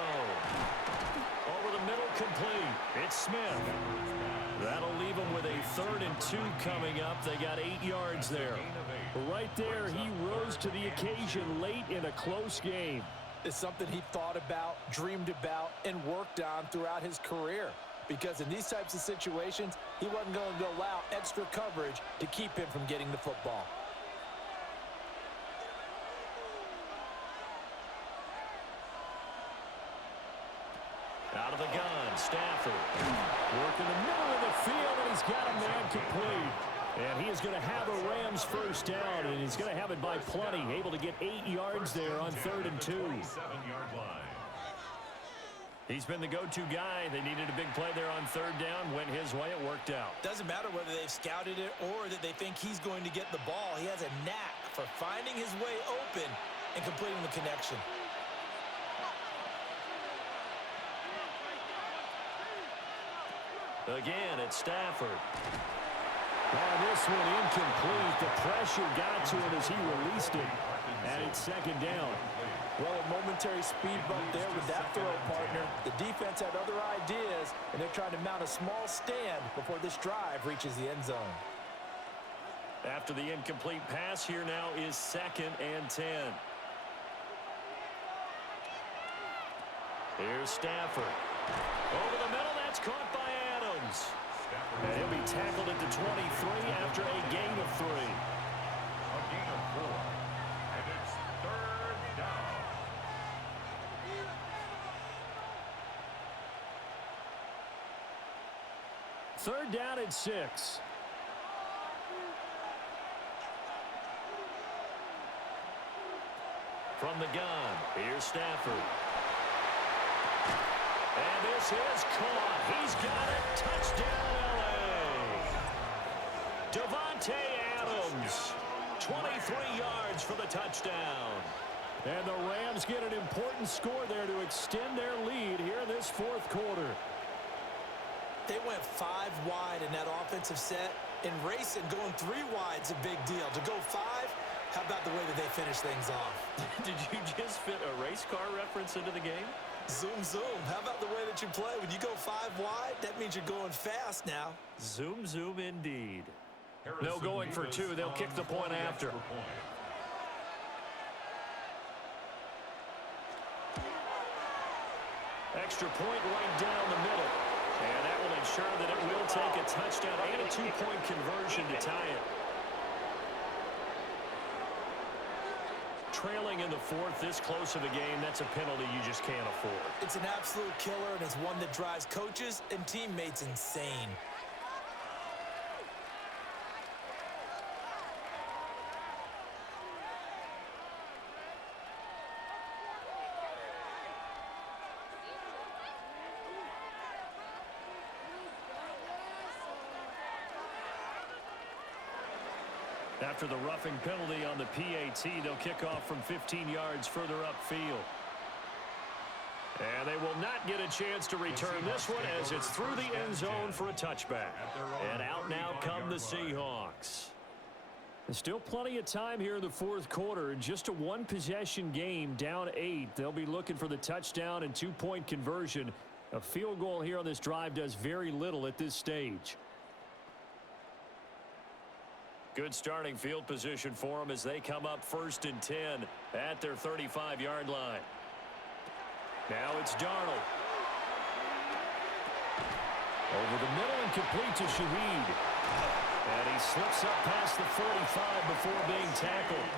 Over the middle, complete. It's Smith. That'll leave them with a 3rd and 2 coming up. They got 8 yards there. Right there, he rose to the occasion late in a close game. It's something he thought about, dreamed about, and worked on throughout his career. Because in these types of situations, he wasn't going to allow extra coverage to keep him from getting the football. Out of the gun, Stafford. Working the middle of the field, and he's got a man complete. And he is going to have a Rams 1st down, and he's going to have it by plenty. Able to get 8 yards there on 3rd and 2. 7-yard line. He's been the go-to guy. They needed a big play there on 3rd down. Went his way. It worked out. Doesn't matter whether they've scouted it or that they think he's going to get the ball. He has a knack for finding his way open and completing the connection. Again, it's Stafford. This one incomplete. The pressure got to him as he released it. And it's 2nd down. Well, a momentary speed bump there with that throw, partner. The defense had other ideas, and they're trying to mount a small stand before this drive reaches the end zone. After the incomplete pass, here now is 2nd and 10. Here's Stafford. Over the middle, that's caught by Adams. And he'll be tackled at the 23 after a gain of 3. A gain of 4. And it's 3rd down. Third down and 6. From the gun, here's Stafford. And this is caught. He's got it. Touchdown, L.A. Davante Adams, 23 yards for the touchdown. And the Rams get an important score there to extend their lead here in this fourth quarter. They went 5 wide in that offensive set. In racing, going 3 wide's a big deal. To go 5, how about the way that they finish things off? Did you just fit a race car reference into the game? Zoom, zoom. How about the way that you play? When you go 5 wide, that means you're going fast now. Zoom, zoom indeed. No going for 2. They'll kick the point after. Extra point right down the middle. And that will ensure that it will take a touchdown and a 2-point conversion to tie it. Trailing in the fourth, this close of a game, that's a penalty you just can't afford. It's an absolute killer, and it's one that drives coaches and teammates insane. After the roughing penalty on the PAT, they'll kick off from 15 yards further upfield. And they will not get a chance to return this one as it's through the end zone for a touchback. And out now come the Seahawks. There's still plenty of time here in the fourth quarter. Just a one-possession game, down 8. They'll be looking for the touchdown and 2-point conversion. A field goal here on this drive does very little at this stage. Good starting field position for them as they come up 1st and 10 at their 35-yard line. Now it's Darnold. Over the middle and complete to Shaheed. And he slips up past the 45 before being tackled.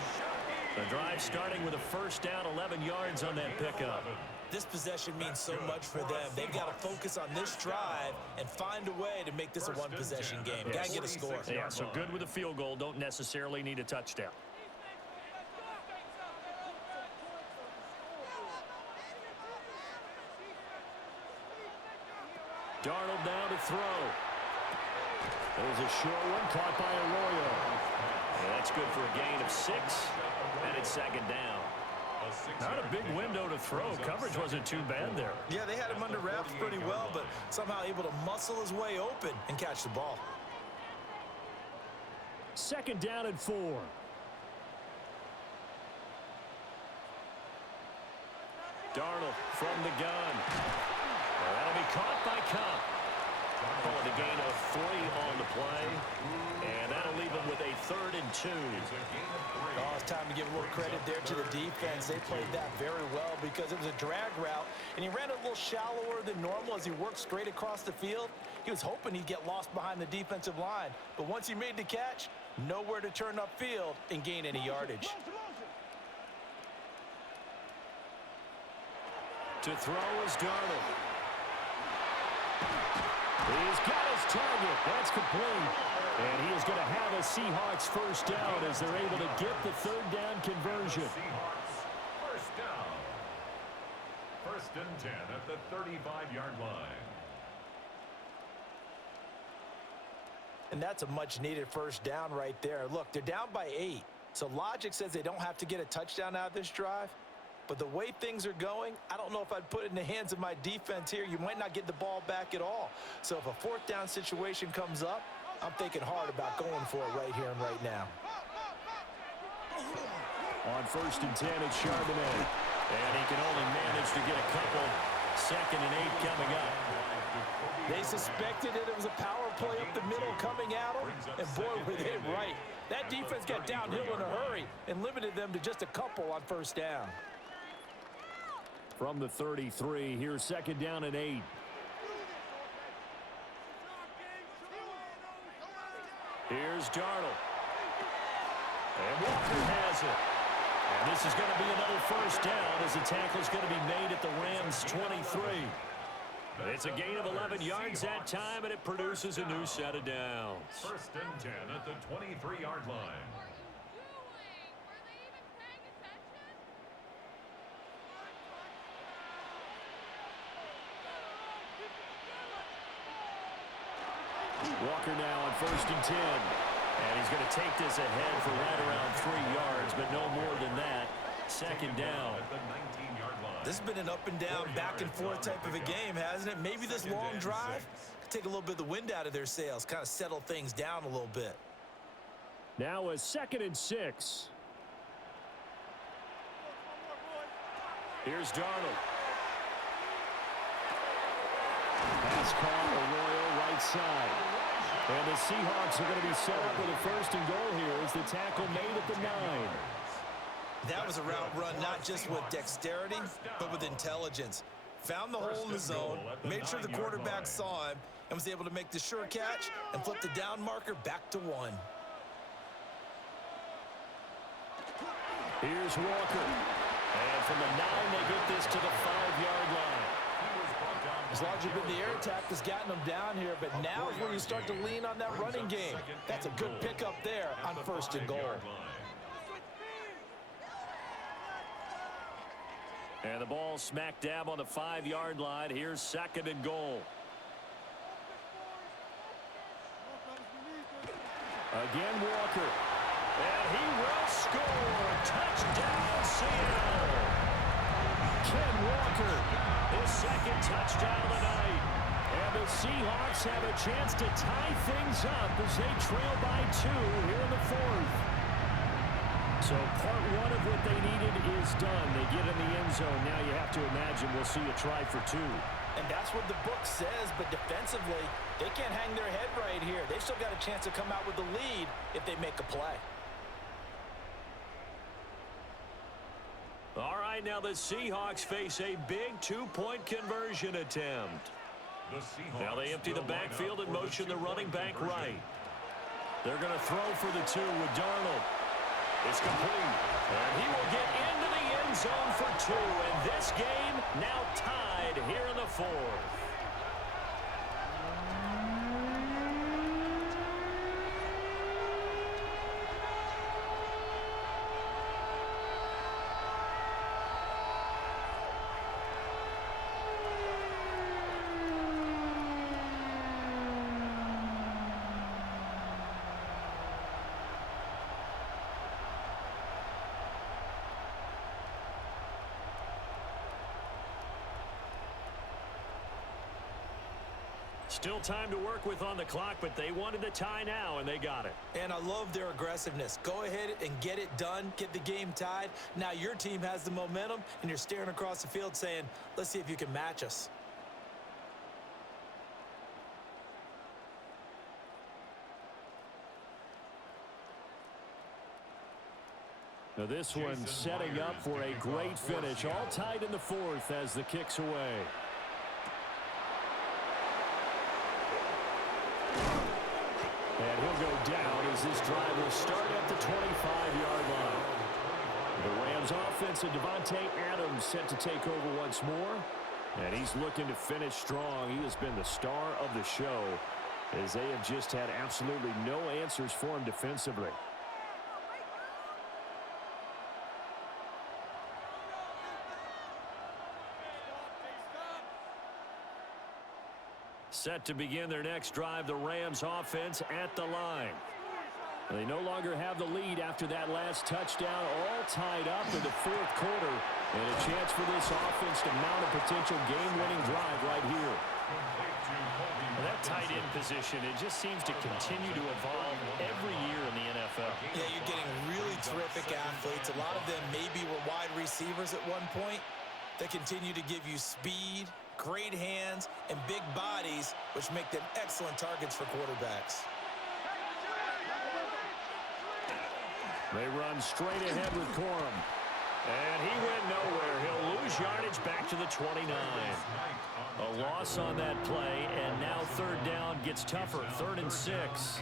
The drive starting with a first down, 11 yards on that pickup. This possession means so much for them. They've got to focus on this drive and find a way to make this a one-possession game. Got to get a score. Yeah, so good with a field goal. Don't necessarily need a touchdown. Darnold now to throw. There's a short one caught by Arroyo. Yeah, that's good for a gain of 6, and it's 2nd down. Not a big window to throw. Coverage wasn't too bad there. Yeah, they had him under wraps pretty well, but somehow able to muscle his way open and catch the ball. 2nd down and 4. Darnold from the gun. Well, that'll be caught by Cobb. Calling a gain of 3 on the play. And that'll leave him with a 3rd and 2. Oh, it's time to give a little credit there to the defense. They played that very well because it was a drag route, and he ran a little shallower than normal as he worked straight across the field. He was hoping he'd get lost behind the defensive line, but once he made the catch, nowhere to turn upfield and gain any yardage. To throw is Darnold. He's got his target. That's complete. And he is going to have a Seahawks first down as they're able to get the 3rd down conversion. Seahawks first down. 1st and 10 at the 35-yard line. And that's a much-needed first down right there. Look, they're down by 8, so logic says they don't have to get a touchdown out of this drive. But the way things are going, I don't know if I'd put it in the hands of my defense here. You might not get the ball back at all. So if a 4th down situation comes up, I'm thinking hard about going for it right here and right now. On 1st and 10, it's Charbonnet. And he can only manage to get a couple. 2nd and 8 coming up. They suspected it was a power play up the middle coming at them, and boy, were they right. That defense got downhill in a hurry and limited them to just a couple on 1st down. From the 33, here's 2nd down and 8. Here's Darnold. And Walker has it. And this is going to be another first down as the tackle's going to be made at the Rams' 23. It's a gain of 11 yards that time, and it produces a new set of downs. 1st and 10 at the 23-yard line. Walker now on 1st and 10. And he's going to take this ahead for right around 3 yards, but no more than that. 2nd down. This has been an up and down, back and forth type of a game, hasn't it? Maybe this long drive could take a little bit of the wind out of their sails, kind of settle things down a little bit. Now a 2nd and 6. Here's Darnold. Pass call, Arroyo right side. And the Seahawks are going to be set up with a 1st and goal here as the tackle made at the 9. That was a route run not just with dexterity, but with intelligence. Found the hole in the zone, made sure the quarterback saw him, and was able to make the sure catch and flip the down marker back to 1. Here's Walker. And from the 9, they get this to the 5-yard line. As long as you've been the air attack has gotten them down here, but now is where you start to lean on that running game. That's a good pickup there on 1st and goal. And the ball smack dab on the 5-yard line. Here's 2nd and goal. Again, Walker. And he will score. Touchdown, Seattle. Ken Walker. His 2nd touchdown of the night. And the Seahawks have a chance to tie things up as they trail by 2 here in the 4th. So part 1 of what they needed is done. They get in the end zone. Now you have to imagine we'll see a try for 2. And that's what the book says, but defensively, they can't hang their head right here. They've still got a chance to come out with the lead if they make a play. All right, now the Seahawks face a big 2-point conversion attempt. Now they empty the backfield and motion the running back right. They're going to throw for the 2 with Darnold. It's complete. And he will get into the end zone for 2. And this game now tied here in the 4th. Still time to work with on the clock, but they wanted the tie now, and they got it. And I love their aggressiveness. Go ahead and get it done. Get the game tied. Now your team has the momentum, and you're staring across the field saying, let's see if you can match us. Now this one setting up for a great finish. All tied in the 4th as the kick's away. And he'll go down as this drive will start at the 25-yard line. The Rams offense and Devontae Adams set to take over once more. And he's looking to finish strong. He has been the star of the show as they have just had absolutely no answers for him defensively. Set to begin their next drive, the Rams offense at the line. They no longer have the lead after that last touchdown, all tied up in the 4th quarter. And a chance for this offense to mount a potential game-winning drive right here. Well, that tight end position, it just seems to continue to evolve every year in the NFL. Yeah, you're getting really terrific athletes. A lot of them maybe were wide receivers at one point. They continue to give you speed, great hands, and big bodies, which make them excellent targets for quarterbacks. They run straight ahead with Corum. And he went nowhere. He'll lose yardage back to the 29. A loss on that play, and now 3rd down gets tougher. 3rd and 6.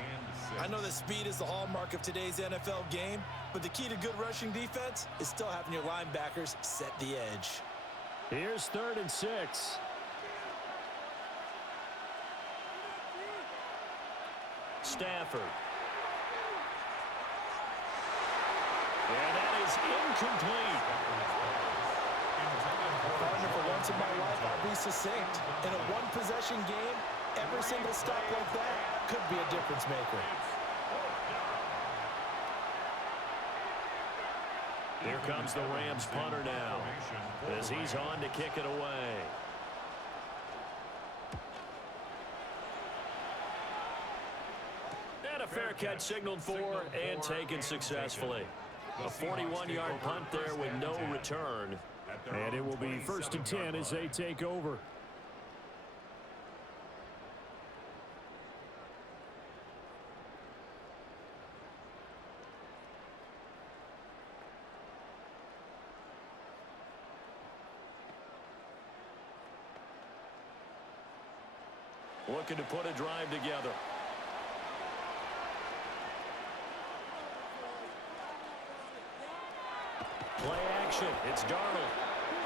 I know that speed is the hallmark of today's NFL game, but the key to good rushing defense is still having your linebackers set the edge. Here's 3rd and 6. Stafford. And that is incomplete. Partner, for once in my life, I'll be succinct. In a one-possession game, every single stop like that could be a difference maker. Here comes the Rams punter now as he's on to kick it away. And a fair catch signaled for and taken successfully. A 41-yard punt there with no return. And it will be 1st and 10 as they take over. Looking to put a drive together. Play action. It's Darnold.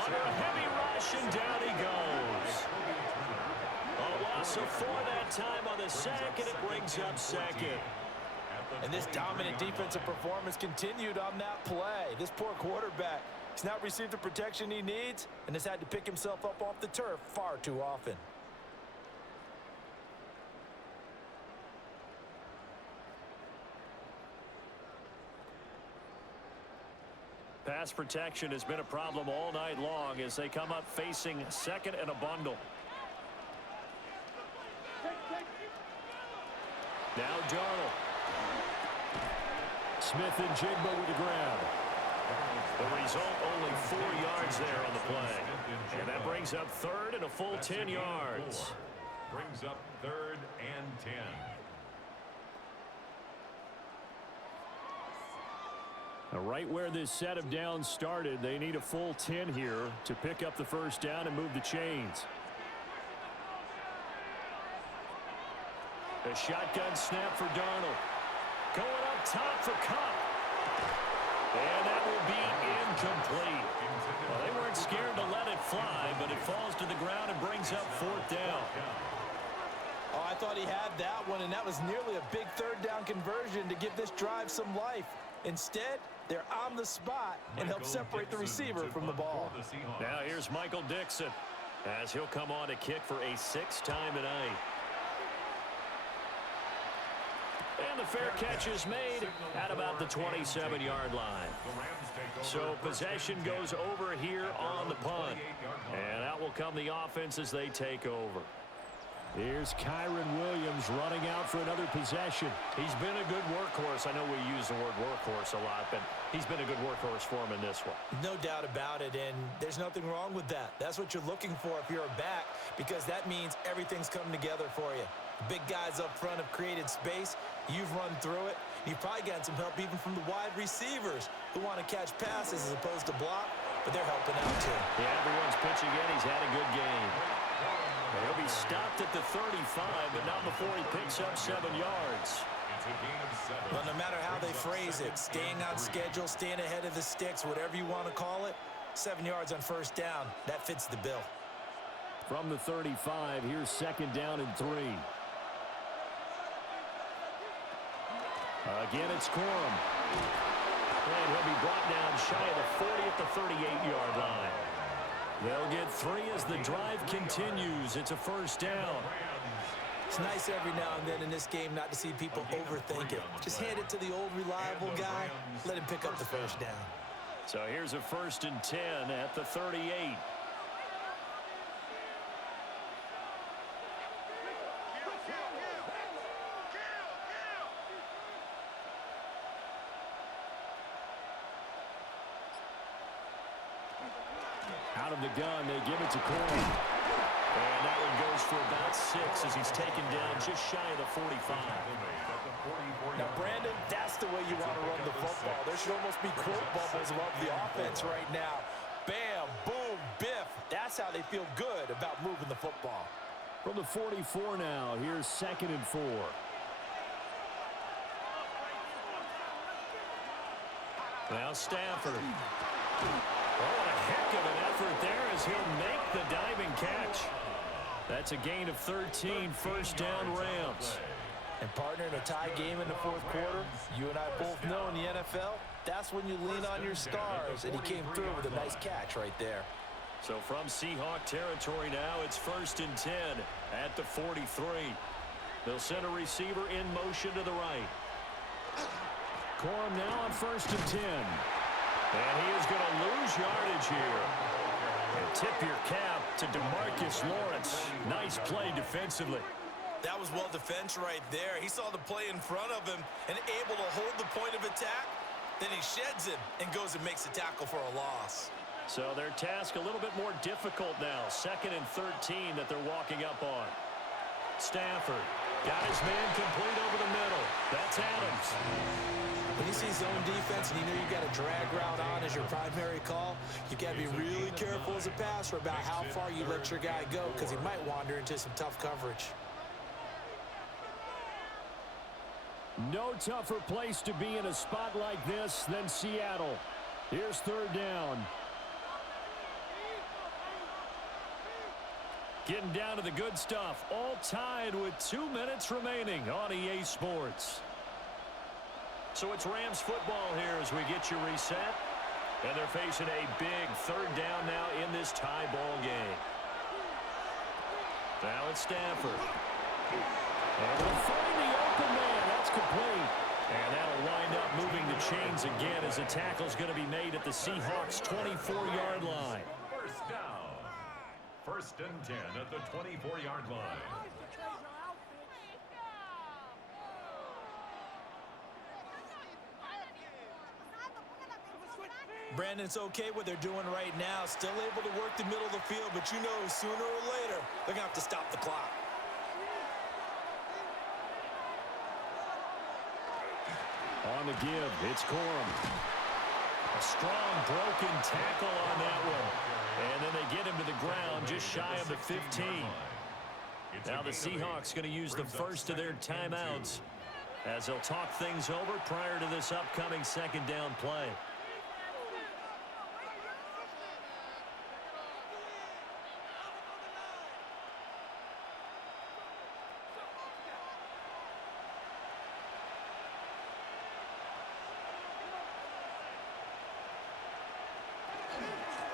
Under a heavy rush, and down he goes. A loss of 4 that time on the sack, and it brings up second. And this dominant defensive performance continued on that play. This poor quarterback, he's not received the protection he needs and has had to pick himself up off the turf far too often. Pass protection has been a problem all night long as they come up facing second and a bundle. Now Darnold. Smith and Jigba with the grab. The result, only 4 yards there on the play. And that brings up 3rd and a full 10 yards. Brings up 3rd and 10. Right where this set of downs started, they need a full 10 here to pick up the first down and move the chains. A shotgun snap for Darnold. Going up top for Cup. And that will be incomplete. Well, they weren't scared to let it fly, but it falls to the ground and brings up 4th down. Oh, I thought he had that one, and that was nearly a big 3rd down conversion to give this drive some life. Instead, they're on the spot and help separate the receiver from the ball. Now here's Michael Dixon as he'll come on to kick for a 6th time tonight. And the fair catch is made at about the 27-yard line. So possession goes over here on the punt. And out will come the offense as they take over. Here's Kyron Williams running out for another possession. He's been a good workhorse. I know we use the word workhorse a lot, but he's been a good workhorse for him in this one. No doubt about it, and there's nothing wrong with that. That's what you're looking for if you're a back, because that means everything's coming together for you. The big guys up front have created space. You've run through it. You've probably gotten some help even from the wide receivers who want to catch passes as opposed to block, but they're helping out too. Yeah, everyone's pitching in. He's had a good game. He'll be stopped at the 35, but not before he picks up 7 yards. Well, no matter how they phrase it, staying on schedule, staying ahead of the sticks, whatever you want to call it, 7 yards on 1st down, that fits the bill. From the 35, here's 2nd down and 3. Again, it's Corum. And he'll be brought down shy of the 40 at the 38-yard line. They'll get 3 as the drive continues. It's a 1st down. It's nice every now and then in this game not to see people overthink it. Just hand it to the old reliable guy. Let him pick up the 1st down. So here's a 1st and 10 at the 38. Out of the gun, they give it to Corum. And that one goes for about 6 as he's taken down just shy of the 45. Now, Brandon, that's the way you want to run the football. There should almost be quote bubbles above the offense right now. Bam, boom, biff. That's how they feel good about moving the football. From the 44 now, here's 2nd and 4. Now Stafford. Oh, what a heck of an effort there as he'll make the diving catch. That's a gain of 13, 1st down Rams. And partner, in a tie game in the 4th quarter, you and I both know in the NFL, that's when you lean on your stars, and he came through with a nice catch right there. So from Seahawk territory now, it's 1st and 10 at the 43. They'll send a receiver in motion to the right. Corum now on 1st and 10. And he is going to lose yardage here. And tip your cap to DeMarcus Lawrence. Nice play defensively. That was well defense right there. He saw the play in front of him and able to hold the point of attack. Then he sheds him and goes and makes a tackle for a loss. So their task a little bit more difficult now. 2nd and 13 that they're walking up on. Stafford got his man complete over the middle. That's Adams. When you see zone defense and you know you've got a drag route on as your primary call, you got to be really careful as a passer about how far you let your guy go because he might wander into some tough coverage. No tougher place to be in a spot like this than Seattle. Here's 3rd down. Getting down to the good stuff. All tied with 2 minutes remaining on EA Sports. So it's Rams football here as we get you reset. And they're facing a big 3rd down now in this tie ball game. Now it's Stafford. And they'll find the open man. That's complete. And that'll wind up moving the chains again as the tackle's going to be made at the Seahawks' 24-yard line. First down. 1st and 10 at the 24-yard line. Brandon, it's okay what they're doing right now. Still able to work the middle of the field, but you know sooner or later they're going to have to stop the clock. On the give, it's Corum. A strong broken tackle on that one. And then they get him to the ground just shy of the 15. Now the Seahawks going to use the first of their timeouts as they'll talk things over prior to this upcoming 2nd down play.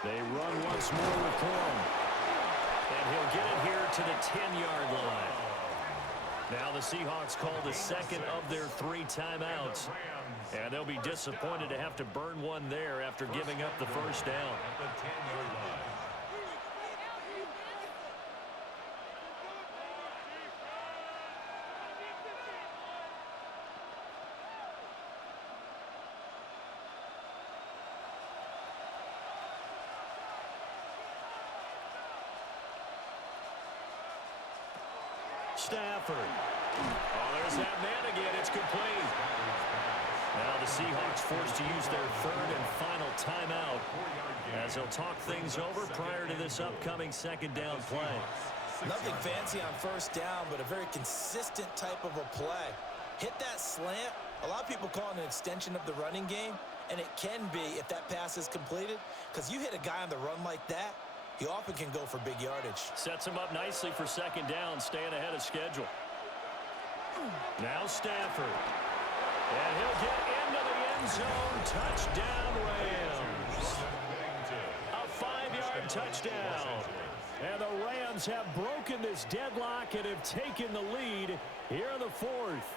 They run once more with Corum. And he'll get it here to the 10-yard line. Now the Seahawks call the 2nd of their 3 timeouts. And they'll be disappointed to have to burn one there after giving up the 1st down. At the 10-yard line. Stafford. Oh, there's that man again. It's complete. Now the Seahawks forced to use their 3rd and final timeout as they'll talk things over prior to this upcoming 2nd down play. Nothing fancy on 1st down, but a very consistent type of a play. Hit that slant. A lot of people call it an extension of the running game, and it can be if that pass is completed, because you hit a guy on the run like that, he often can go for big yardage. Sets him up nicely for 2nd down, staying ahead of schedule. Now Stafford. And he'll get into the end zone. Touchdown, Rams. A 5-yard touchdown. And the Rams have broken this deadlock and have taken the lead here in the 4th.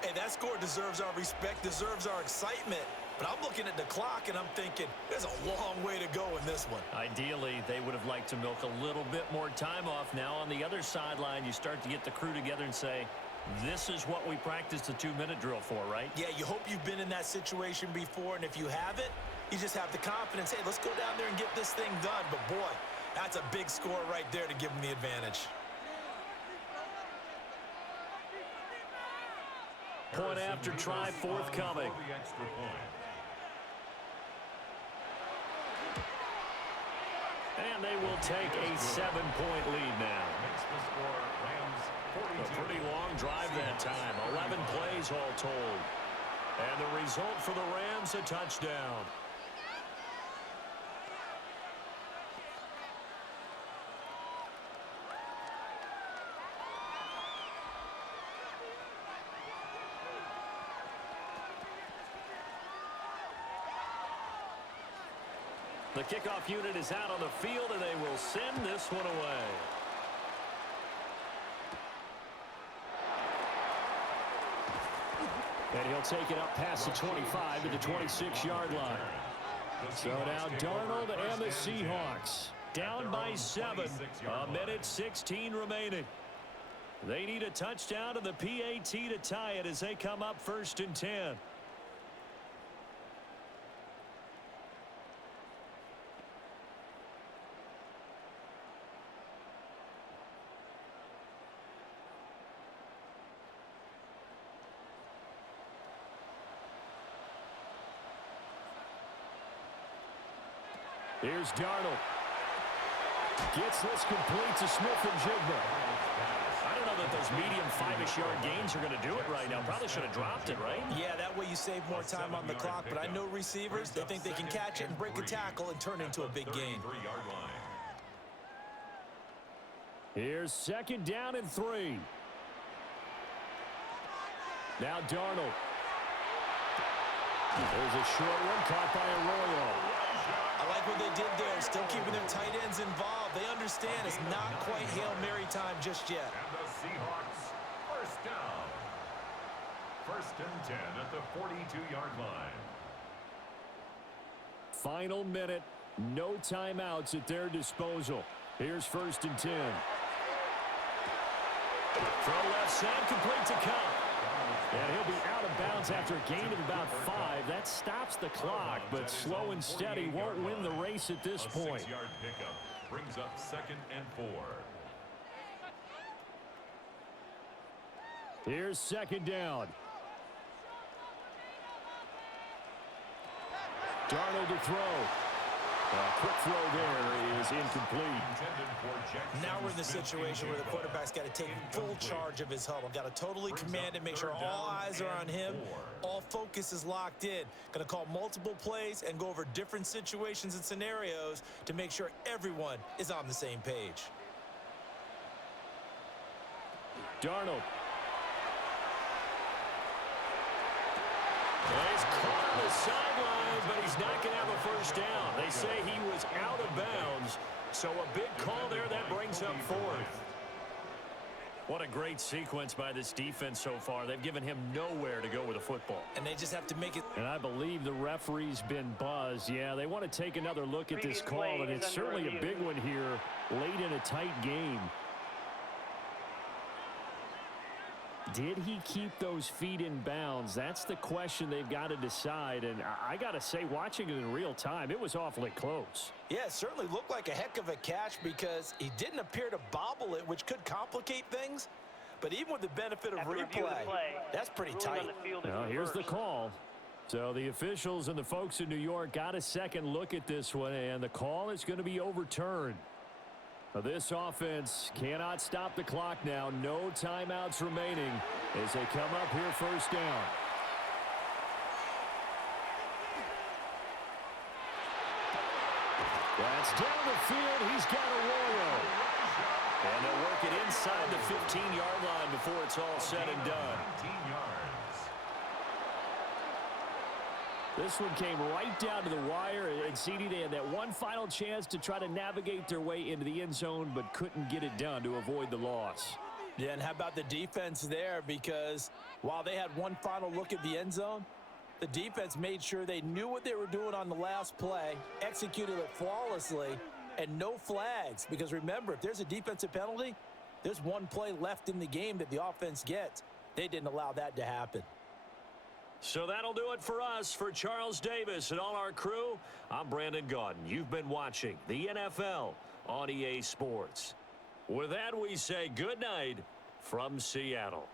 Hey, that score deserves our respect, deserves our excitement. But I'm looking at the clock, and I'm thinking, there's a long way to go in this one. Ideally, they would have liked to milk a little bit more time off. Now on the other sideline, you start to get the crew together and say, this is what we practiced the 2-minute drill for, right? Yeah, you hope you've been in that situation before, and if you haven't, you just have the confidence, hey, let's go down there and get this thing done. But, boy, that's a big score right there to give them the advantage. Point after try forthcoming. And they will take a 7-point lead now. A pretty long drive that time. 11 plays all told. And the result for the Rams, a touchdown. The kickoff unit is out on the field, and they will send this one away. And he'll take it up past the 25 to the 26-yard line. So now Darnold and the Seahawks down by 7. A minute 16 remaining. They need a touchdown and the PAT to tie it as they come up 1st and 10. Here's Darnold. Gets this complete to Smith-Njigba. I don't know that those medium 5-ish yard gains are going to do it right now. Probably should have dropped it, right? Yeah, that way you save more time on the clock. But I know receivers, they think they can catch it and break a tackle and turn it into a big gain. Here's 2nd down and 3. Now Darnold. There's a short one caught by Arroyo. I like what they did there, still keeping their tight ends involved. They understand it's not quite Hail Mary time just yet. And the Seahawks, 1st down. 1st and 10 at the 42-yard line. Final minute. No timeouts at their disposal. Here's 1st and 10. Throw left side, complete to Cup. And he'll be out of bounds after a gain of about 5. That stops the clock, but slow and steady won't win the race at this point. 6-yard pickup brings up 2nd and 4. Here's 2nd down. Darnold to throw. A quick throw there is incomplete. Now we're in the situation where the quarterback's got to take full charge of his huddle. Got to totally command it, make sure all eyes are on him. All focus is locked in. Going to call multiple plays and go over different situations and scenarios to make sure everyone is on the same page. Darnold. He's caught on the sideline, but he's not going to have a 1st down. They say he was out of bounds, so a big call there that brings up 4th. What a great sequence by this defense so far. They've given him nowhere to go with the football. And they just have to make it. And I believe the referee's been buzzed. Yeah, they want to take another look at this call, and it's certainly a big one here late in a tight game. Did he keep those feet in bounds? That's the question they've got to decide. And I got to say, watching it in real time, it was awfully close. Yeah, it certainly looked like a heck of a catch because he didn't appear to bobble it, which could complicate things. But even with the benefit of replay, that's pretty tight. Now, here's the call. So the officials and the folks in New York got a second look at this one, and the call is going to be overturned. This offense cannot stop the clock now. No timeouts remaining as they come up here 1st down. That's down the field. He's got Arroyo. And they'll work it inside the 15-yard line before it's all said and done. 19 yards. This one came right down to the wire, and CD, they had that one final chance to try to navigate their way into the end zone, but couldn't get it done to avoid the loss. Yeah, and how about the defense there? Because while they had one final look at the end zone, the defense made sure they knew what they were doing on the last play, executed it flawlessly, and no flags. Because remember, if there's a defensive penalty, there's one play left in the game that the offense gets. They didn't allow that to happen. So that'll do it for us. For Charles Davis and all our crew, I'm Brandon Gaudin. You've been watching the NFL on EA Sports. With that, we say good night from Seattle.